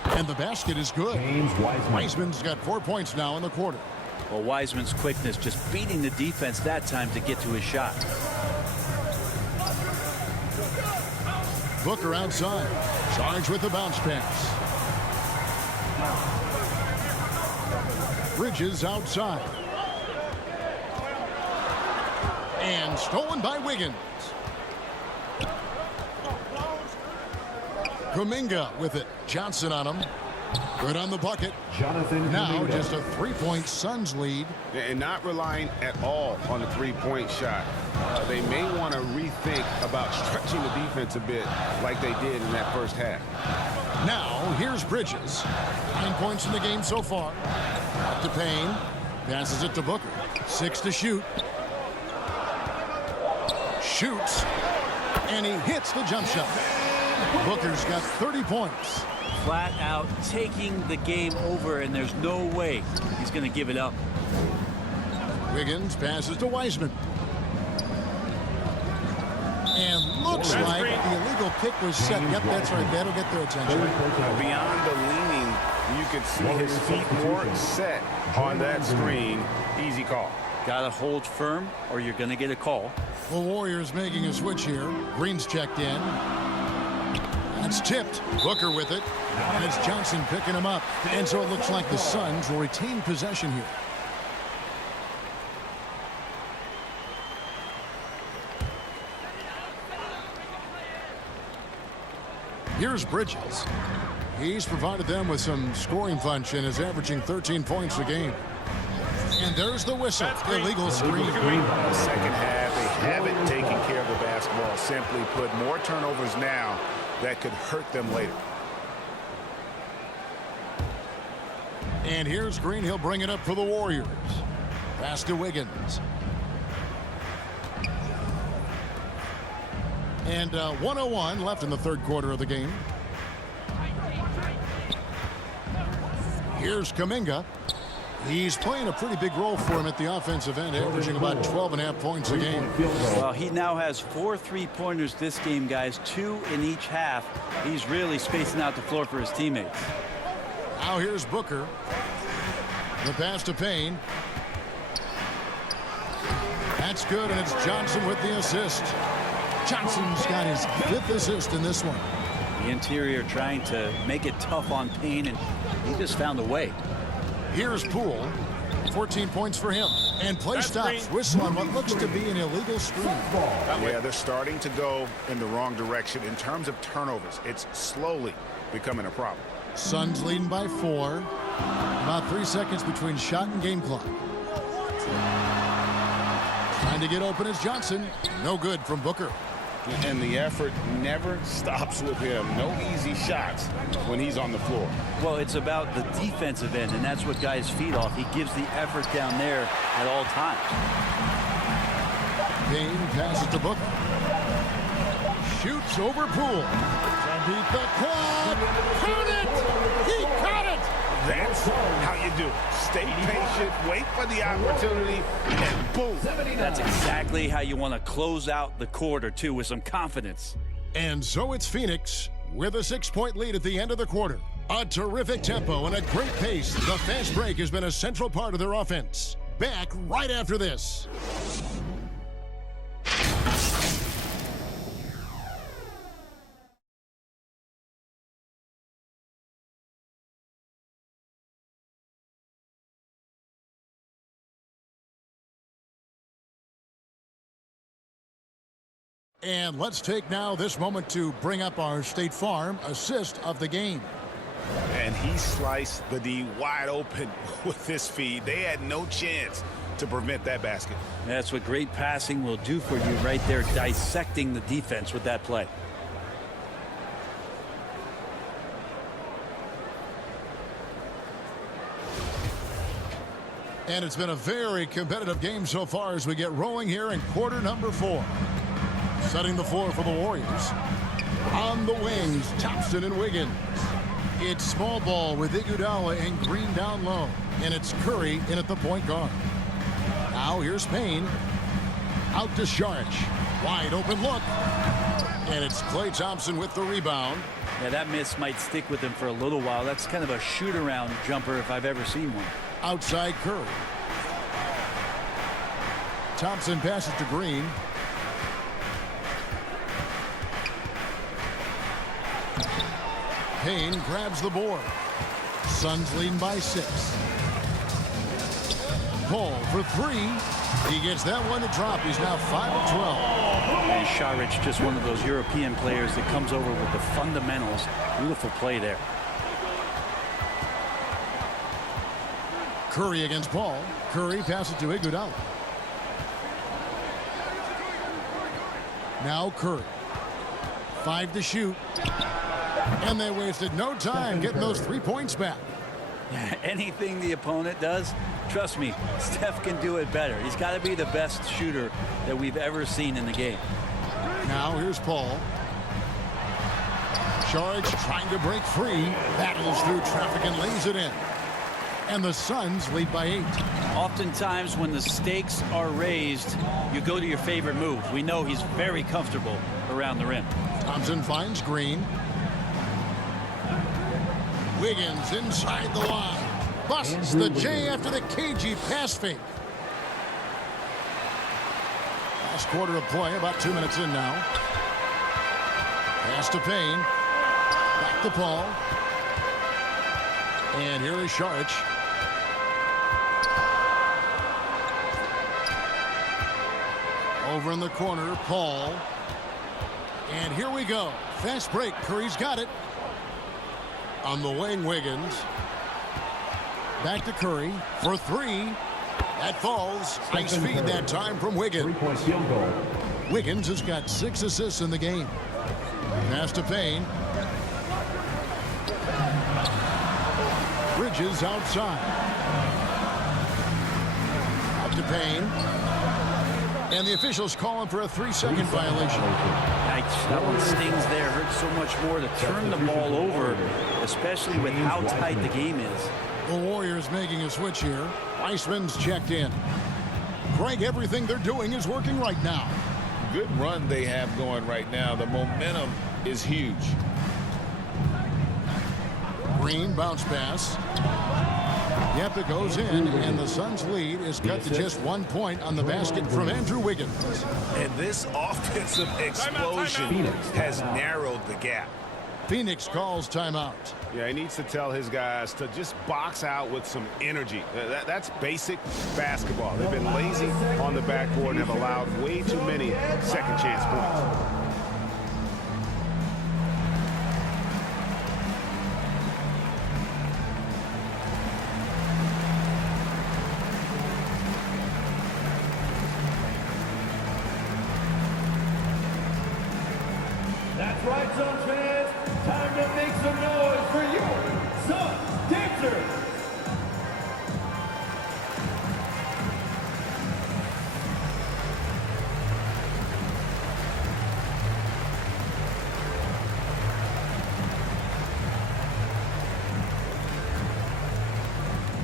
And the basket is good. Wiseman's got 4 points now in the quarter. Well, Wiseman's quickness just beating the defense that time to get to his shot. Booker outside. Charged with the bounce pass. Bridges outside. And stolen by Wiggins. Kuminga with it. Johnson on him. Good on the bucket. Now just a 3-point Suns lead. And not relying at all on the 3-point shot. They may want to rethink about stretching the defense a bit like they did in that first half. Now here's Bridges. 9 points in the game so far. Up to Payne. Passes it to Booker. 6 to shoot. shoots, and he hits the jump shot. Booker's got 30 points. Flat out taking the game over, and there's no way he's going to give it up. Wiggins passes to Wiseman. And looks like the illegal kick was set. Yep, that's right. That'll get their attention. Beyond the leaning, you could see his feet more set on that screen. Easy call. Got to hold firm or you're going to get a call. The Warriors making a switch here. Green's checked in. That's tipped. Booker with it. And it's Johnson picking him up. And so it looks like the Suns will retain possession here. Here's Bridges. He's provided them with some scoring punch and is averaging 13 points a game. And there's the whistle. Illegal screen. Second half, they haven't taken care of the basketball. Simply put, more turnovers now that could hurt them later. And here's Green. He'll bring it up for the Warriors. Pass to Wiggins. And 1:01 left in the third quarter of the game. Here's Kuminga. He's playing a pretty big role for him at the offensive end, averaging about 12.5 points a game. Well, he now has 4 3-pointers this game, guys, 2 in each half. He's really spacing out the floor for his teammates. Now here's Booker. The pass to Payne. That's good, and it's Johnson with the assist. Johnson's got his 5th assist in this one. The interior trying to make it tough on Payne, and he just found a way. Here's Poole. 14 points for him. And play stops. Whistle on what looks to be an illegal screen. Yeah, they're starting to go in the wrong direction in terms of turnovers. It's slowly becoming a problem. Suns leading by 4. About 3 seconds between shot and game clock. Trying to get open is Johnson. No good from Booker. And the effort never stops with him. No easy shots when he's on the floor. Well, it's about the defensive end, and that's what guys feed off. He gives the effort down there at all times. Payne passes to Booker. Shoots over Poole. To beat the clock. Caught it! He caught it! That's how you do it. Stay patient, wait for the opportunity, and boom. That's exactly how you want to close out the quarter, too, with some confidence. And so it's Phoenix with a 6-point lead at the end of the quarter. A terrific tempo and a great pace. The fast break has been a central part of their offense. Back right after this. And let's take now this moment to bring up our State Farm assist of the game. And he sliced the D wide open with his feed. They had no chance to prevent that basket. That's what great passing will do for you right there, dissecting the defense with that play. And it's been a very competitive game so far as we get rolling here in quarter number 4. Setting the floor for the Warriors. On the wings, Thompson and Wiggins. It's small ball with Iguodala and Green down low. And it's Curry in at the point guard. Now here's Payne. Out to Saric. Wide open look. And it's Klay Thompson with the rebound. Yeah, that miss might stick with him for a little while. That's kind of a shoot-around jumper if I've ever seen one. Outside Curry. Thompson passes to Green. Payne grabs the board. Suns leading by 6. Paul for 3. He gets that one to drop. He's now 5 of 12. And Saric, just one of those European players that comes over with the fundamentals. Beautiful play there. Curry against Paul. Curry passes to Iguodala. Now Curry. 5 to shoot. And they wasted no time getting those 3 points back. Anything the opponent does, trust me, Steph can do it better. He's got to be the best shooter that we've ever seen in the game. Now here's Paul. Charge trying to break free. Battles through traffic and lays it in. And the Suns lead by 8. Oftentimes when the stakes are raised, you go to your favorite move. We know he's very comfortable around the rim. Thompson finds Green. Wiggins inside the line. Busts the J after the cagey pass fake. Last quarter of play, about 2 minutes in now. Pass to Payne. Back to Paul. And here is Sharch. Over in the corner, Paul. And here we go. Fast break. Curry's got it. On the wing, Wiggins. Back to Curry for 3. That falls. Nice feed that time from Wiggins. Three-point field goal. Wiggins has got 6 assists in the game. Pass to Payne. Bridges outside. Up to Payne. And the officials calling for a 3-second violation. Yikes, that one stings there. Hurts so much more to turn the ball over, especially with how tight the game is. The Warriors making a switch here. Weissman's checked in. Greg, everything they're doing is working right now. Good run they have going right now. The momentum is huge. Green bounce pass. Yep, it goes in, and the Suns' lead is cut to just 1 point on the basket from Andrew Wiggins. And this offensive explosion has narrowed the gap. Phoenix calls timeout. Yeah, he needs to tell his guys to just box out with some energy. That's basic basketball. They've been lazy on the backboard and have allowed way too many second chance points. That's right, Suns fans. Time to make some noise for your Suns dancers.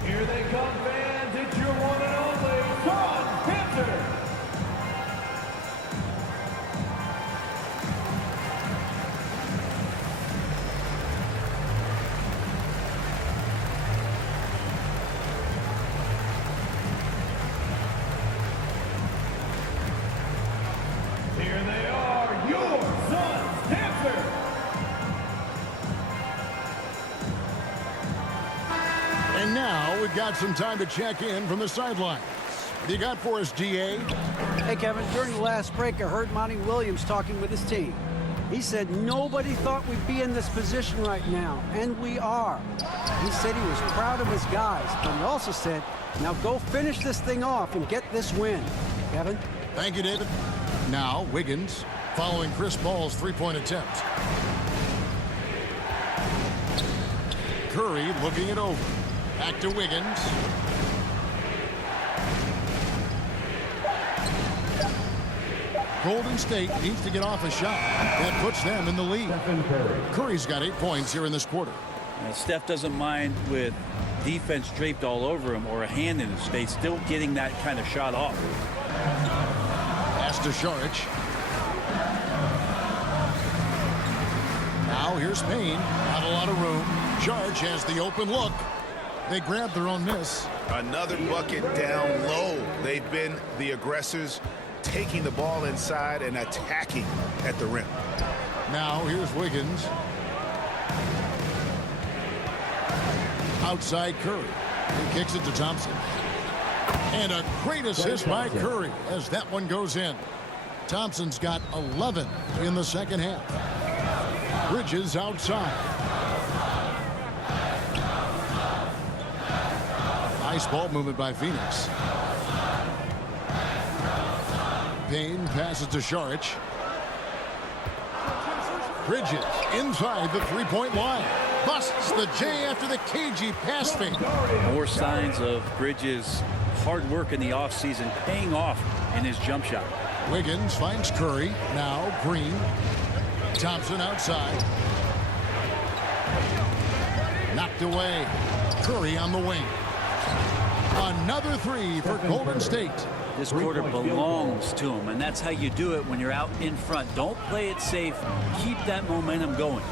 Here they come, fans. It's your one and only Suns dancers. Here they are, your Suns dancers. And now we've got some time to check in from the sidelines. What do you got for us, DA? Hey, Kevin, during the last break, I heard Monty Williams talking with his team. He said nobody thought we'd be in this position right now, and we are. He said he was proud of his guys, but he also said, now go finish this thing off and get this win. Kevin? Thank you, David. Now, Wiggins following Chris Paul's 3-point attempt. Curry looking it over. Back to Wiggins. Golden State needs to get off a shot. That puts them in the lead. Curry's got 8 points here in this quarter. Steph doesn't mind with defense draped all over him or a hand in his face, still getting that kind of shot off. Pass to Saric. Now here's Payne. Not a lot of room. Saric has the open look. They grab their own miss. Another bucket down low. They've been the aggressors, taking the ball inside and attacking at the rim. Now here's Wiggins. Outside Curry. He kicks it to Thompson. And a great assist by Curry as that one goes in. Thompson's got 11 in the second half. Bridges outside. Nice ball movement by Phoenix. Payne passes to Saric. Bridges inside the three-point line. Busts the J after the cagey pass fake. More signs of Bridges' hard work in the offseason paying off in his jump shot. Wiggins finds Curry. Now Green. Thompson outside. Knocked away. Curry on the wing. Another three for Golden State. This quarter belongs to him, and that's how you do it when you're out in front. Don't play it safe. Keep that momentum going.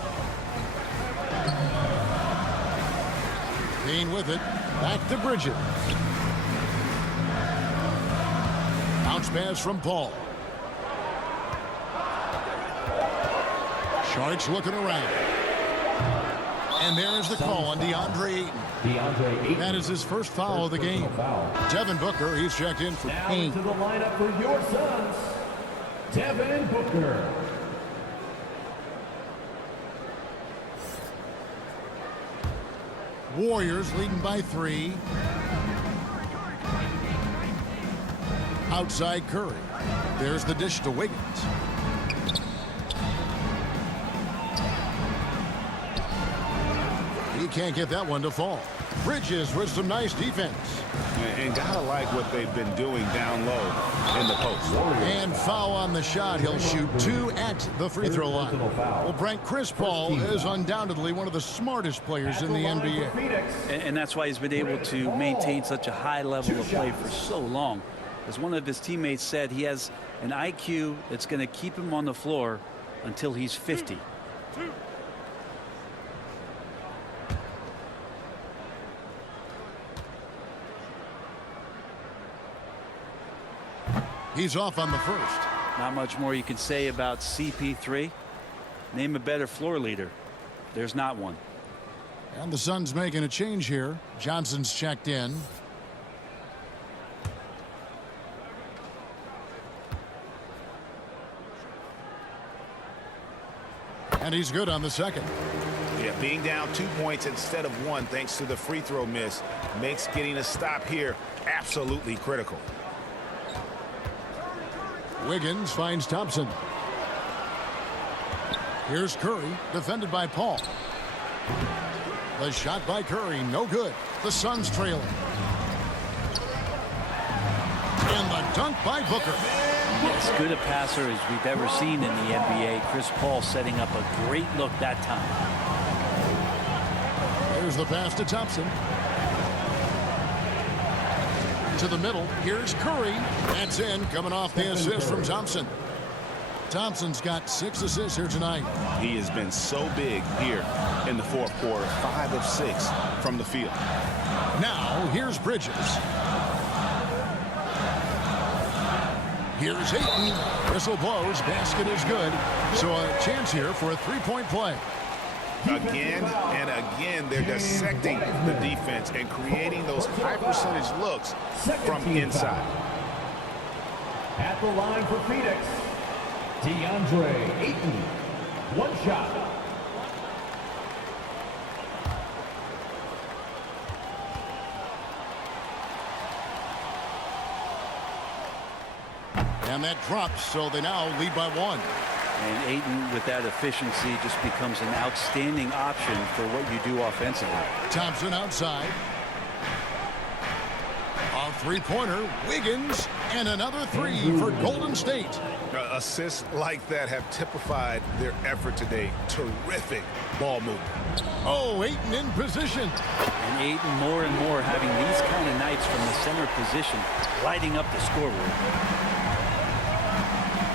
Dean with it. Back to Bridges. Bounce pass from Paul. Sharks looking around. And there's the call on DeAndre Ayton. That is his first foul of the game. Devin Booker, he's checked in for Now pain. into the lineup for your Suns, Devin Booker. Warriors leading by 3. Outside Curry. There's the dish to Wiggins. He can't get that one to fall. Bridges with some nice defense. And gotta like what they've been doing down low in the post. And foul on the shot. He'll shoot 2 at the free throw line. Well, Brent, Chris Paul is undoubtedly one of the smartest players in the NBA. And that's why he's been able to maintain such a high level of play for so long. As one of his teammates said, he has an IQ that's going to keep him on the floor until he's 50. He's off on the first. Not much more you can say about CP3. Name a better floor leader. There's not one. And the Suns making a change here. Johnson's checked in. And he's good on the second. Yeah, being down 2 points instead of 1 thanks to the free throw miss makes getting a stop here absolutely critical. Wiggins finds Thompson. Here's Curry, defended by Paul. The shot by Curry, no good. The Suns trailing. And the dunk by Booker. As good a passer as we've ever seen in the NBA. Chris Paul setting up a great look that time. There's the pass to Thompson. To the middle. Here's Curry. That's in, coming off the assist from Thompson. Thompson's got 6 assists here tonight. He has been so big here in the fourth quarter. 5 of 6 from the field. Now, here's Bridges. Here's Ayton. Whistle blows. Basket is good. So a chance here for a 3-point play. Again and again, they're dissecting the defense and creating those high percentage looks from inside. At the line for Phoenix, DeAndre Ayton. 1 shot. And that drops, so they now lead by 1. And Ayton, with that efficiency, just becomes an outstanding option for what you do offensively. Thompson outside. A 3-pointer. Wiggins. And another 3 for Golden State. Assists like that have typified their effort today. Terrific ball movement. Oh, Ayton in position. And Ayton more and more having these kind of nights from the center position, lighting up the scoreboard.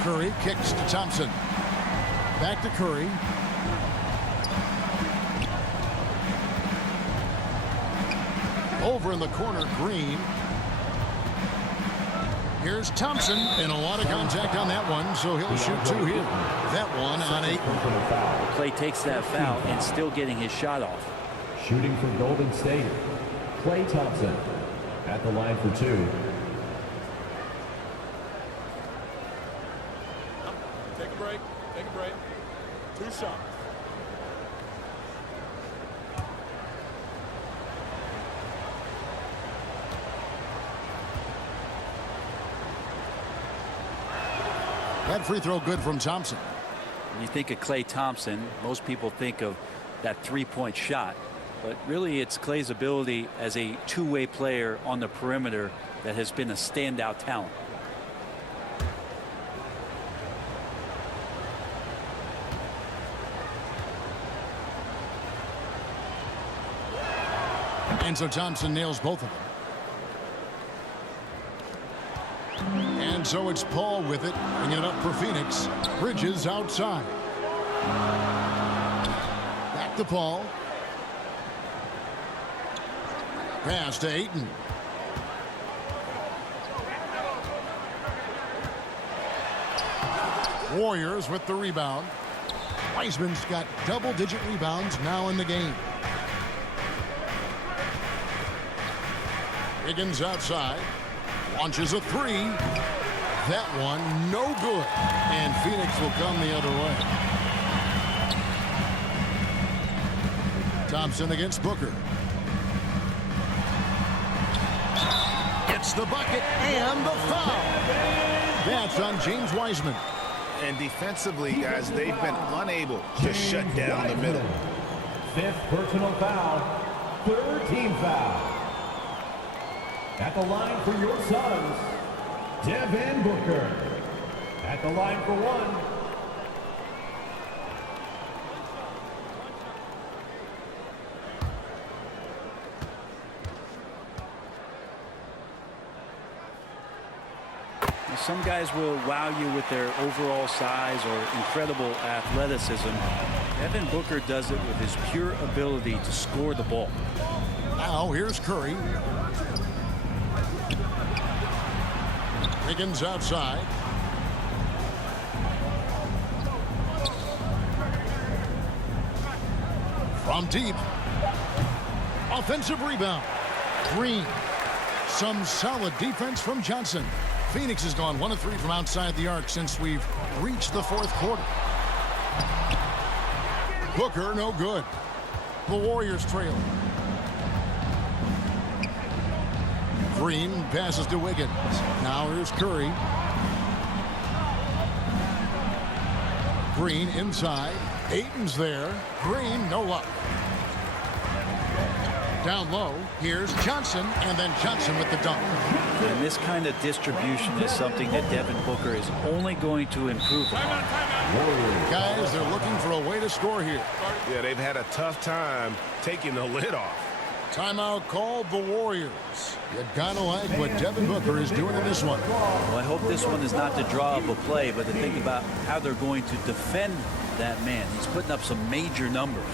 Curry kicks to Thompson. Back to Curry. Over in the corner, Green. Here's Thompson, and a lot of contact on that one, so he'll shoot 2 here. That one on 8. Clay takes that foul and still getting his shot off. Shooting for Golden State, Klay Thompson. At the line for 2. Take a break. Take a break. 2 shots. That free throw good from Thompson. When you think of Klay Thompson, most people think of that 3-point shot. But really, it's Klay's ability as a two-way player on the perimeter that has been a standout talent. And so Thompson nails both of them. And so it's Paul with it, bringing it up for Phoenix. Bridges outside. Back to Paul. Pass to Ayton. Warriors with the rebound. Wiseman's got double-digit rebounds now in the game. Higgins outside. Launches a three. That one no good. And Phoenix will come the other way. Thompson against Booker. Gets the bucket and the foul. That's on James Wiseman. And defensively, guys, they've been unable to shut down the middle. 5th personal foul. 3rd team foul. At the line for your Suns, Devin Booker. At the line for one. Some guys will wow you with their overall size or incredible athleticism. Devin Booker does it with his pure ability to score the ball. Now here's Curry. Higgins outside. From deep. Offensive rebound. Green. Some solid defense from Johnson. Phoenix has gone 1 of 3 from outside the arc since we've reached the 4th quarter. Booker, no good. The Warriors trail. Green passes to Wiggins. Now here's Curry. Green inside. Ayton's there. Green, no luck. Down low, here's Johnson, and then Johnson with the dunk. And this kind of distribution is something that Devin Booker is only going to improve upon. Guys, they're looking for a way to score here. Yeah, they've had a tough time taking the lid off. Timeout called the Warriors. You gotta like what Devin Booker is doing in this one. Well, I hope this one is not to draw up a play, but to think about how they're going to defend that man. He's putting up some major numbers.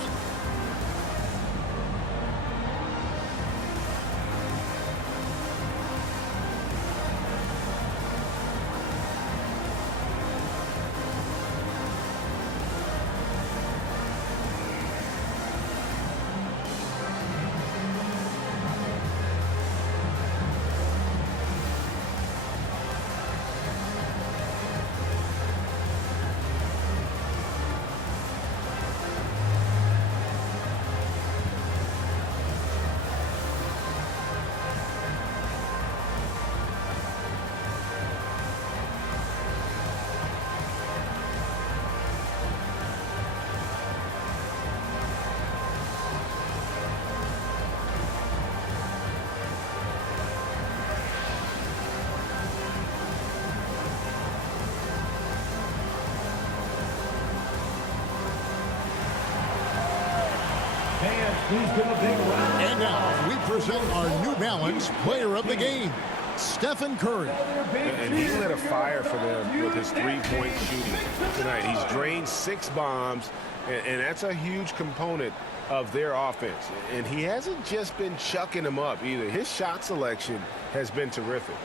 And now we present our New Balance Player of the Game, Stephen Curry. And he lit a fire for them with his three-point shooting tonight. He's drained 6 bombs, and that's a huge component of their offense. And he hasn't just been chucking them up either. His shot selection has been terrific.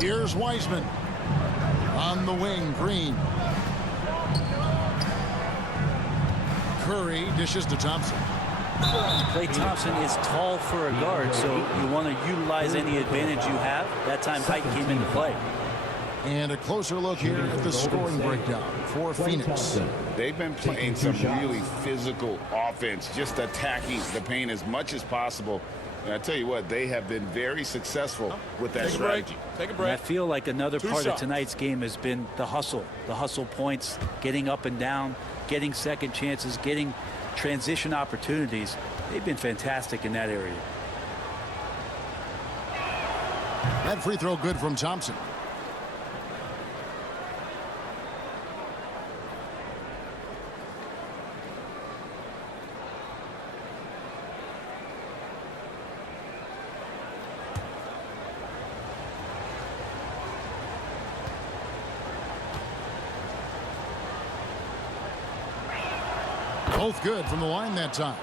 Here's Wiseman. On the wing, Green. Curry dishes to Thompson. Klay Thompson is tall for a guard, so you want to utilize any advantage you have. That time height came into play. And a closer look here at the scoring breakdown for Phoenix. They've been playing some really physical offense, just attacking the paint as much as possible. And I tell you what, they have been very successful with that strategy. Take a And break. I feel like another part shots. of tonight's game has been the hustle points, getting up and down, getting second chances, getting transition opportunities. They've been fantastic in that area. That free throw good from Thompson. Both good from the line that time.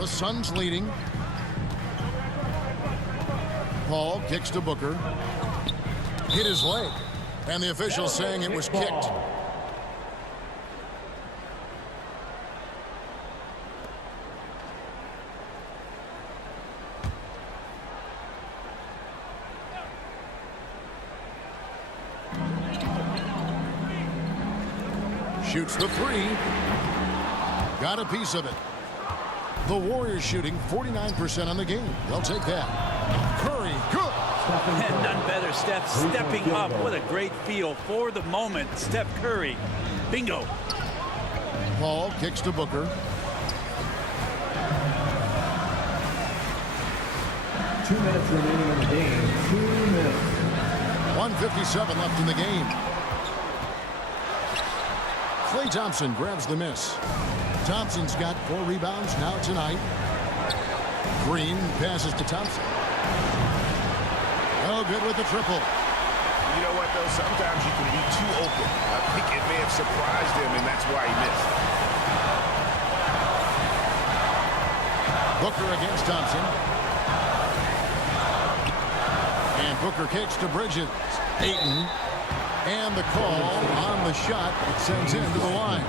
The Suns leading. Paul kicks to Booker. Hit his leg. And the official saying it was kicked. Shoots the three. Got a piece of it. The Warriors shooting 49% on the game. They'll take that. Curry, good. And none better. Steph stepping up. What a great feel for the moment. Steph Curry. Bingo. Paul kicks to Booker. Two minutes remaining in the game. 2 minutes. 1:57 left in the game. Klay Thompson grabs the miss. Thompson's got 4 rebounds now tonight. Green passes to Thompson. Oh, good with the triple. You know what, though? Sometimes you can be too open. I think it may have surprised him, and that's why he missed. Booker against Thompson. And Booker kicks to Bridges. Ayton. And the call on the shot that sends him to the line.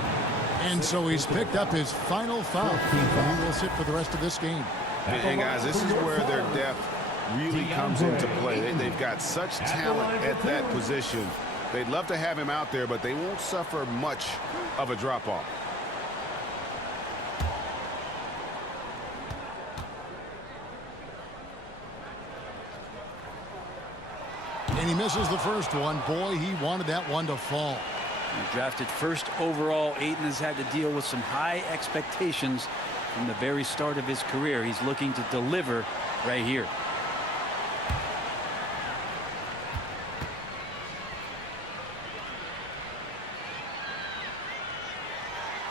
And so he's picked up his final foul. He will sit for the rest of this game. And guys, this is where their depth really comes into play. They've got such talent at that position. They'd love to have him out there, but they won't suffer much of a drop-off. And he misses the first one. Boy, he wanted that one to fall. He drafted first overall. Ayton has had to deal with some high expectations from the very start of his career. He's looking to deliver right here.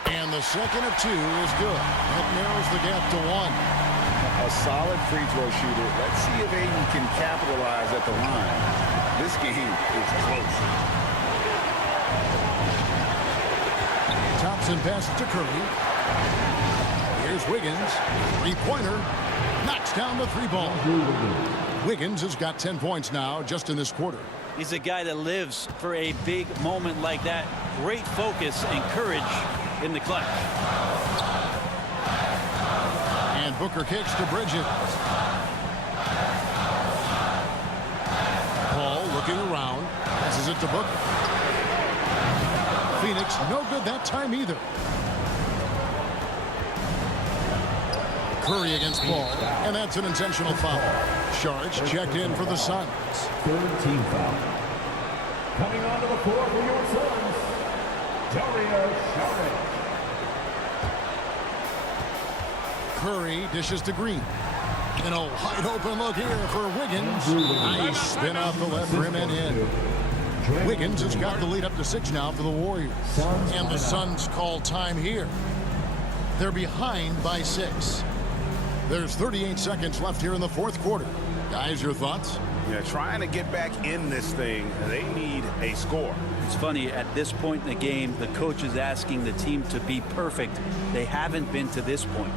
And the second of 2 is good. That narrows the gap to 1. A solid free throw shooter. Let's see if Ayton can capitalize at the line. This game is close. Thompson passes to Curry. Here's Wiggins. Three-pointer. Knocks down the 3-ball. Wiggins has got 10 points now just in this quarter. He's a guy that lives for a big moment like that. Great focus and courage in the clutch. And Booker kicks to Bridges. Paul looking around. Passes it to Booker. Phoenix no good that time either. Curry against Paul. And that's an intentional foul. Sharge checked in for the Suns. 3rd team foul. Coming onto the floor for your Suns, Dario Saric. Curry dishes to Green. And a wide open look here for Wiggins. Nice spin off the left rim and in. Wiggins has got the lead up to 6 now for the Warriors. And the Suns call time here. They're behind by 6. There's 38 seconds left here in the 4th quarter. Guys, your thoughts? Yeah, trying to get back in this thing, they need a score. It's funny, at this point in the game, the coach is asking the team to be perfect. They haven't been to this point.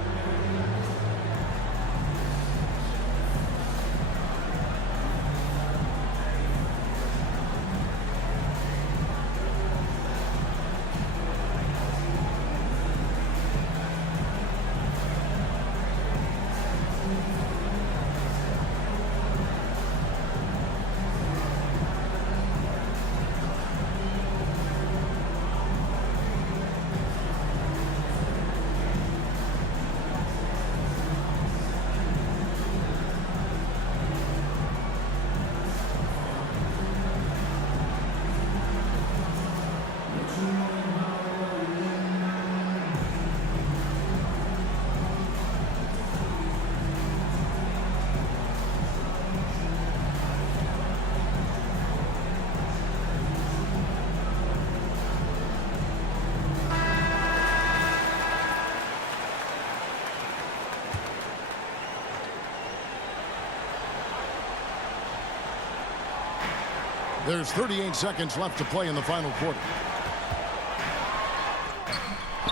There's 38 seconds left to play in the final quarter.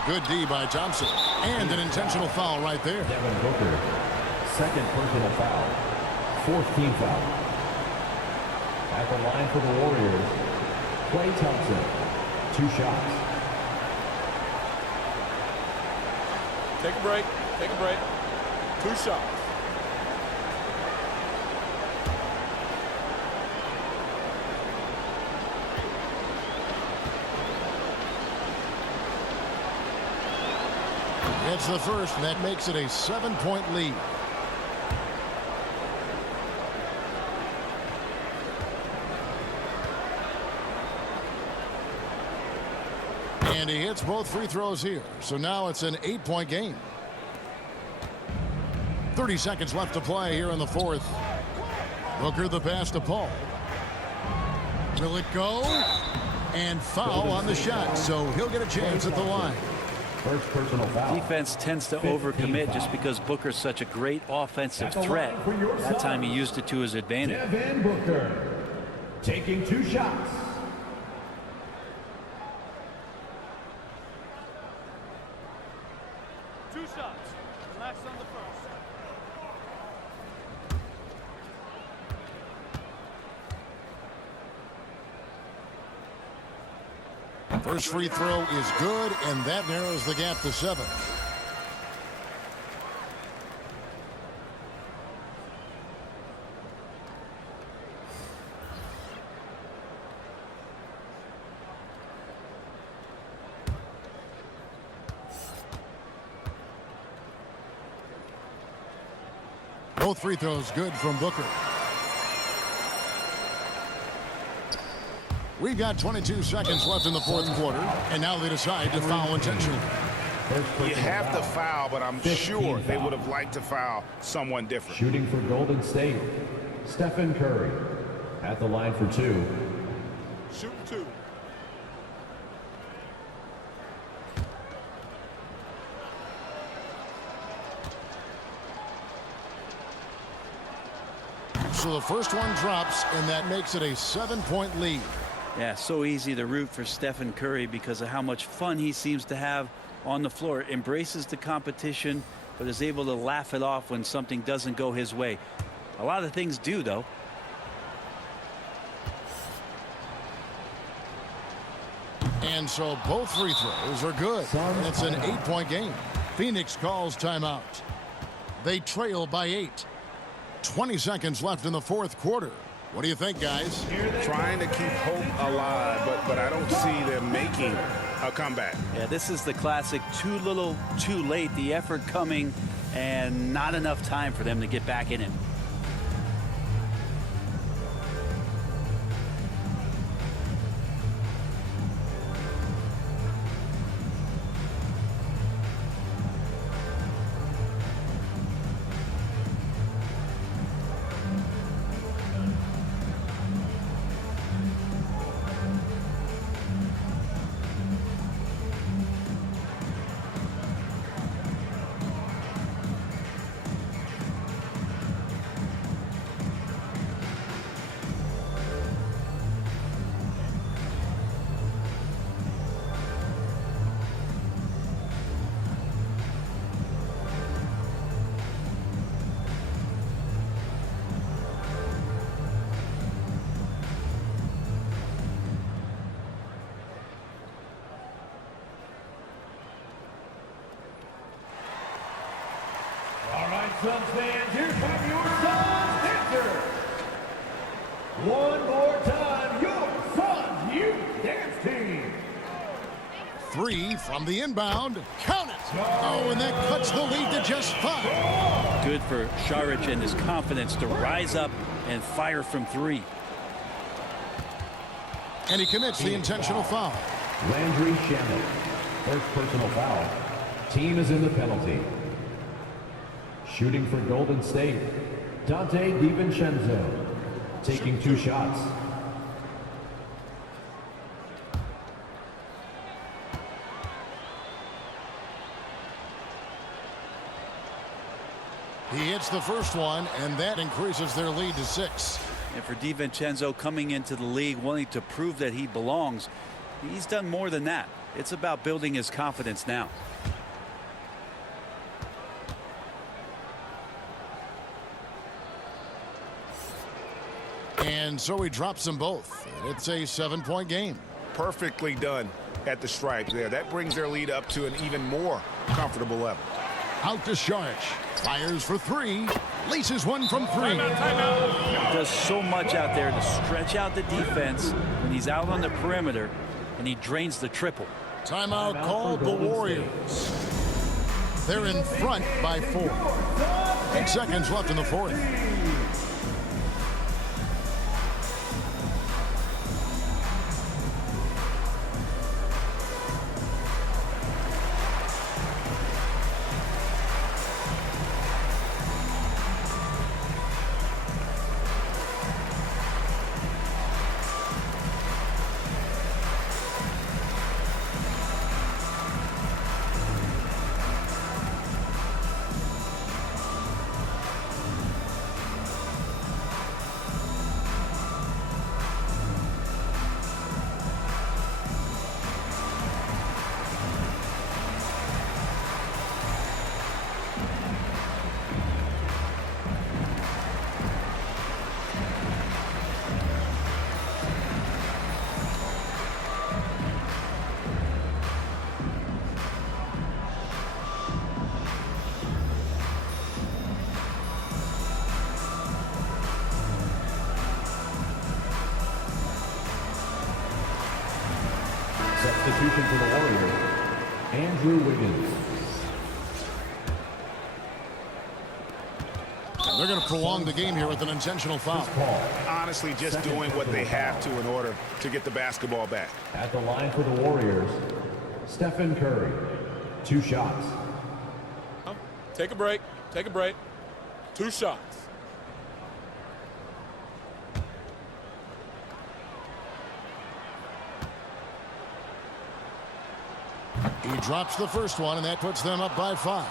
Good D by Thompson. And an intentional foul right there. Devin Booker, second personal foul. Fourth team foul. At the line for the Warriors, Klay Thompson. 2 shots. Take a break. Take a break. 2 shots. It's the first, and that makes it a 7-point lead. And he hits both free throws here. So now it's an 8-point game. 30 seconds left to play here in the fourth. Booker the pass to Paul. Will it go? And foul on the shot. So he'll get a chance at the line. First personal foul. Defense tends to overcommit just because Booker's such a great offensive threat. That time he used it to his advantage. Devin Booker taking 2 shots. First free throw is good, and that narrows the gap to 7. Both free throws good from Booker. We've got 22 seconds left in the fourth quarter, and now they decide to foul intentionally. You have to foul, but I'm sure they would have liked to foul someone different. Shooting for Golden State, Stephen Curry. At the line for 2. Shoot 2. So the first one drops, and that makes it a 7-point lead. Yeah, so easy to root for Stephen Curry because of how much fun he seems to have on the floor. Embraces the competition, but is able to laugh it off when something doesn't go his way. A lot of things do, though. And so both free throws are good. And it's an 8-point game. Phoenix calls timeout. They trail by 8. 20 seconds left in the fourth quarter. What do you think, guys? Trying to keep hope alive, but I don't see them making a comeback. Yeah, this is the classic too little, too late. The effort coming and not enough time for them to get back in it. Suns fans, here come your Suns dancers. One more time, your Suns youth dance team. 3 from the inbound. Count it. Oh, and that cuts the lead to just 5. Good for Saric and his confidence to rise up and fire from 3. And he commits the intentional foul. Landry Shamet, first personal foul. Team is in the penalty. Shooting for Golden State, Dante DiVincenzo, taking 2 shots. He hits the first one, and that increases their lead to 6. And for DiVincenzo coming into the league wanting to prove that he belongs, he's done more than that. It's about building his confidence now. And so he drops them both. It's a 7-point game. Perfectly done at the stripes there. That brings their lead up to an even more comfortable level. Out to Saric. Fires for three. Laces one from three. He does so much out there to stretch out the defense when he's out on the perimeter, and he drains the triple. Timeout called the Warriors. They're in front by 4. 8 seconds left in the fourth. Substitution for the Warriors, Andrew Wiggins. They're going to prolong the game here with an intentional foul. Honestly, just doing what they have to in order to get the basketball back. At the line for the Warriors, Stephen Curry. 2 shots. Take a break. Take a break. 2 shots. He drops the first one, and that puts them up by 5.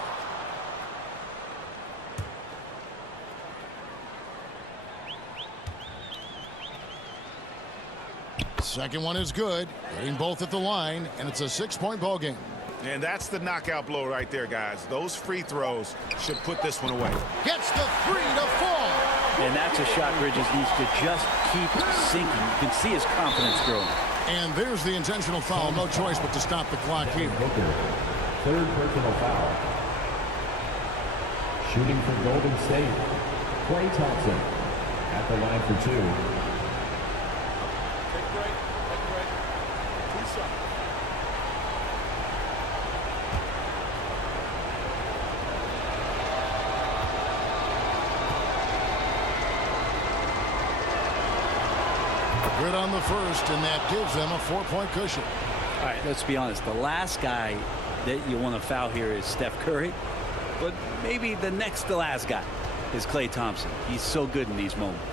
Second one is good. Hitting both at the line, and it's a 6-point ball game. And that's the knockout blow right there, guys. Those free throws should put this one away. Gets the 3 to fall. And that's a shot Bridges needs to just keep sinking. You can see his confidence growing. And there's the intentional foul. No choice but to stop the clock here. Third personal foul. Shooting for Golden State, Klay Thompson. At the line for 2. Take a break. Take a break. 2 shots. Good on the first, and that gives them a 4-point cushion. All right, let's be honest. The last guy that you want to foul here is Steph Curry, but maybe the next to last guy is Klay Thompson. He's so good in these moments.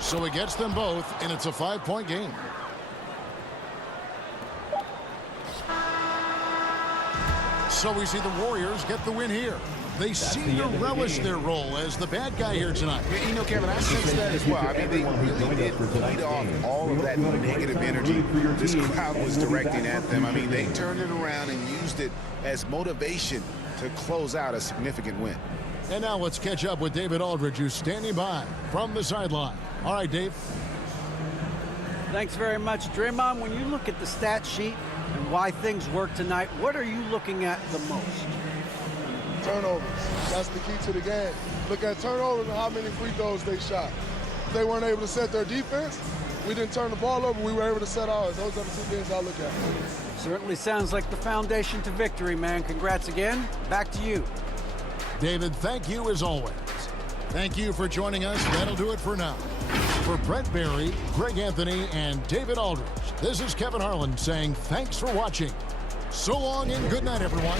So he gets them both, and it's a 5-point game. So we see the Warriors get the win here. They seem to relish their role as the bad guy here tonight. You know, Kevin, I sense that as well. I mean, they really did feed off all of that negative energy this crowd was directing at them. I mean, they turned it around and used it as motivation to close out a significant win. And now let's catch up with David Aldridge, who's standing by from the sideline. All right, Dave. Thanks very much, Draymond. When you look at the stat sheet and why things work tonight, what are you looking at the most? Turnovers. That's the key to the game. Look at turnovers and how many free throws they shot. If they weren't able to set their defense, we didn't turn the ball over, we were able to set ours. Those are the 2 things I look at. Certainly sounds like the foundation to victory, man. Congrats again. Back to you. David, thank you as always. Thank you for joining us. That'll do it for now. For Brett Barry, Greg Anthony, and David Aldridge, this is Kevin Harlan saying thanks for watching. So long and good night, everyone.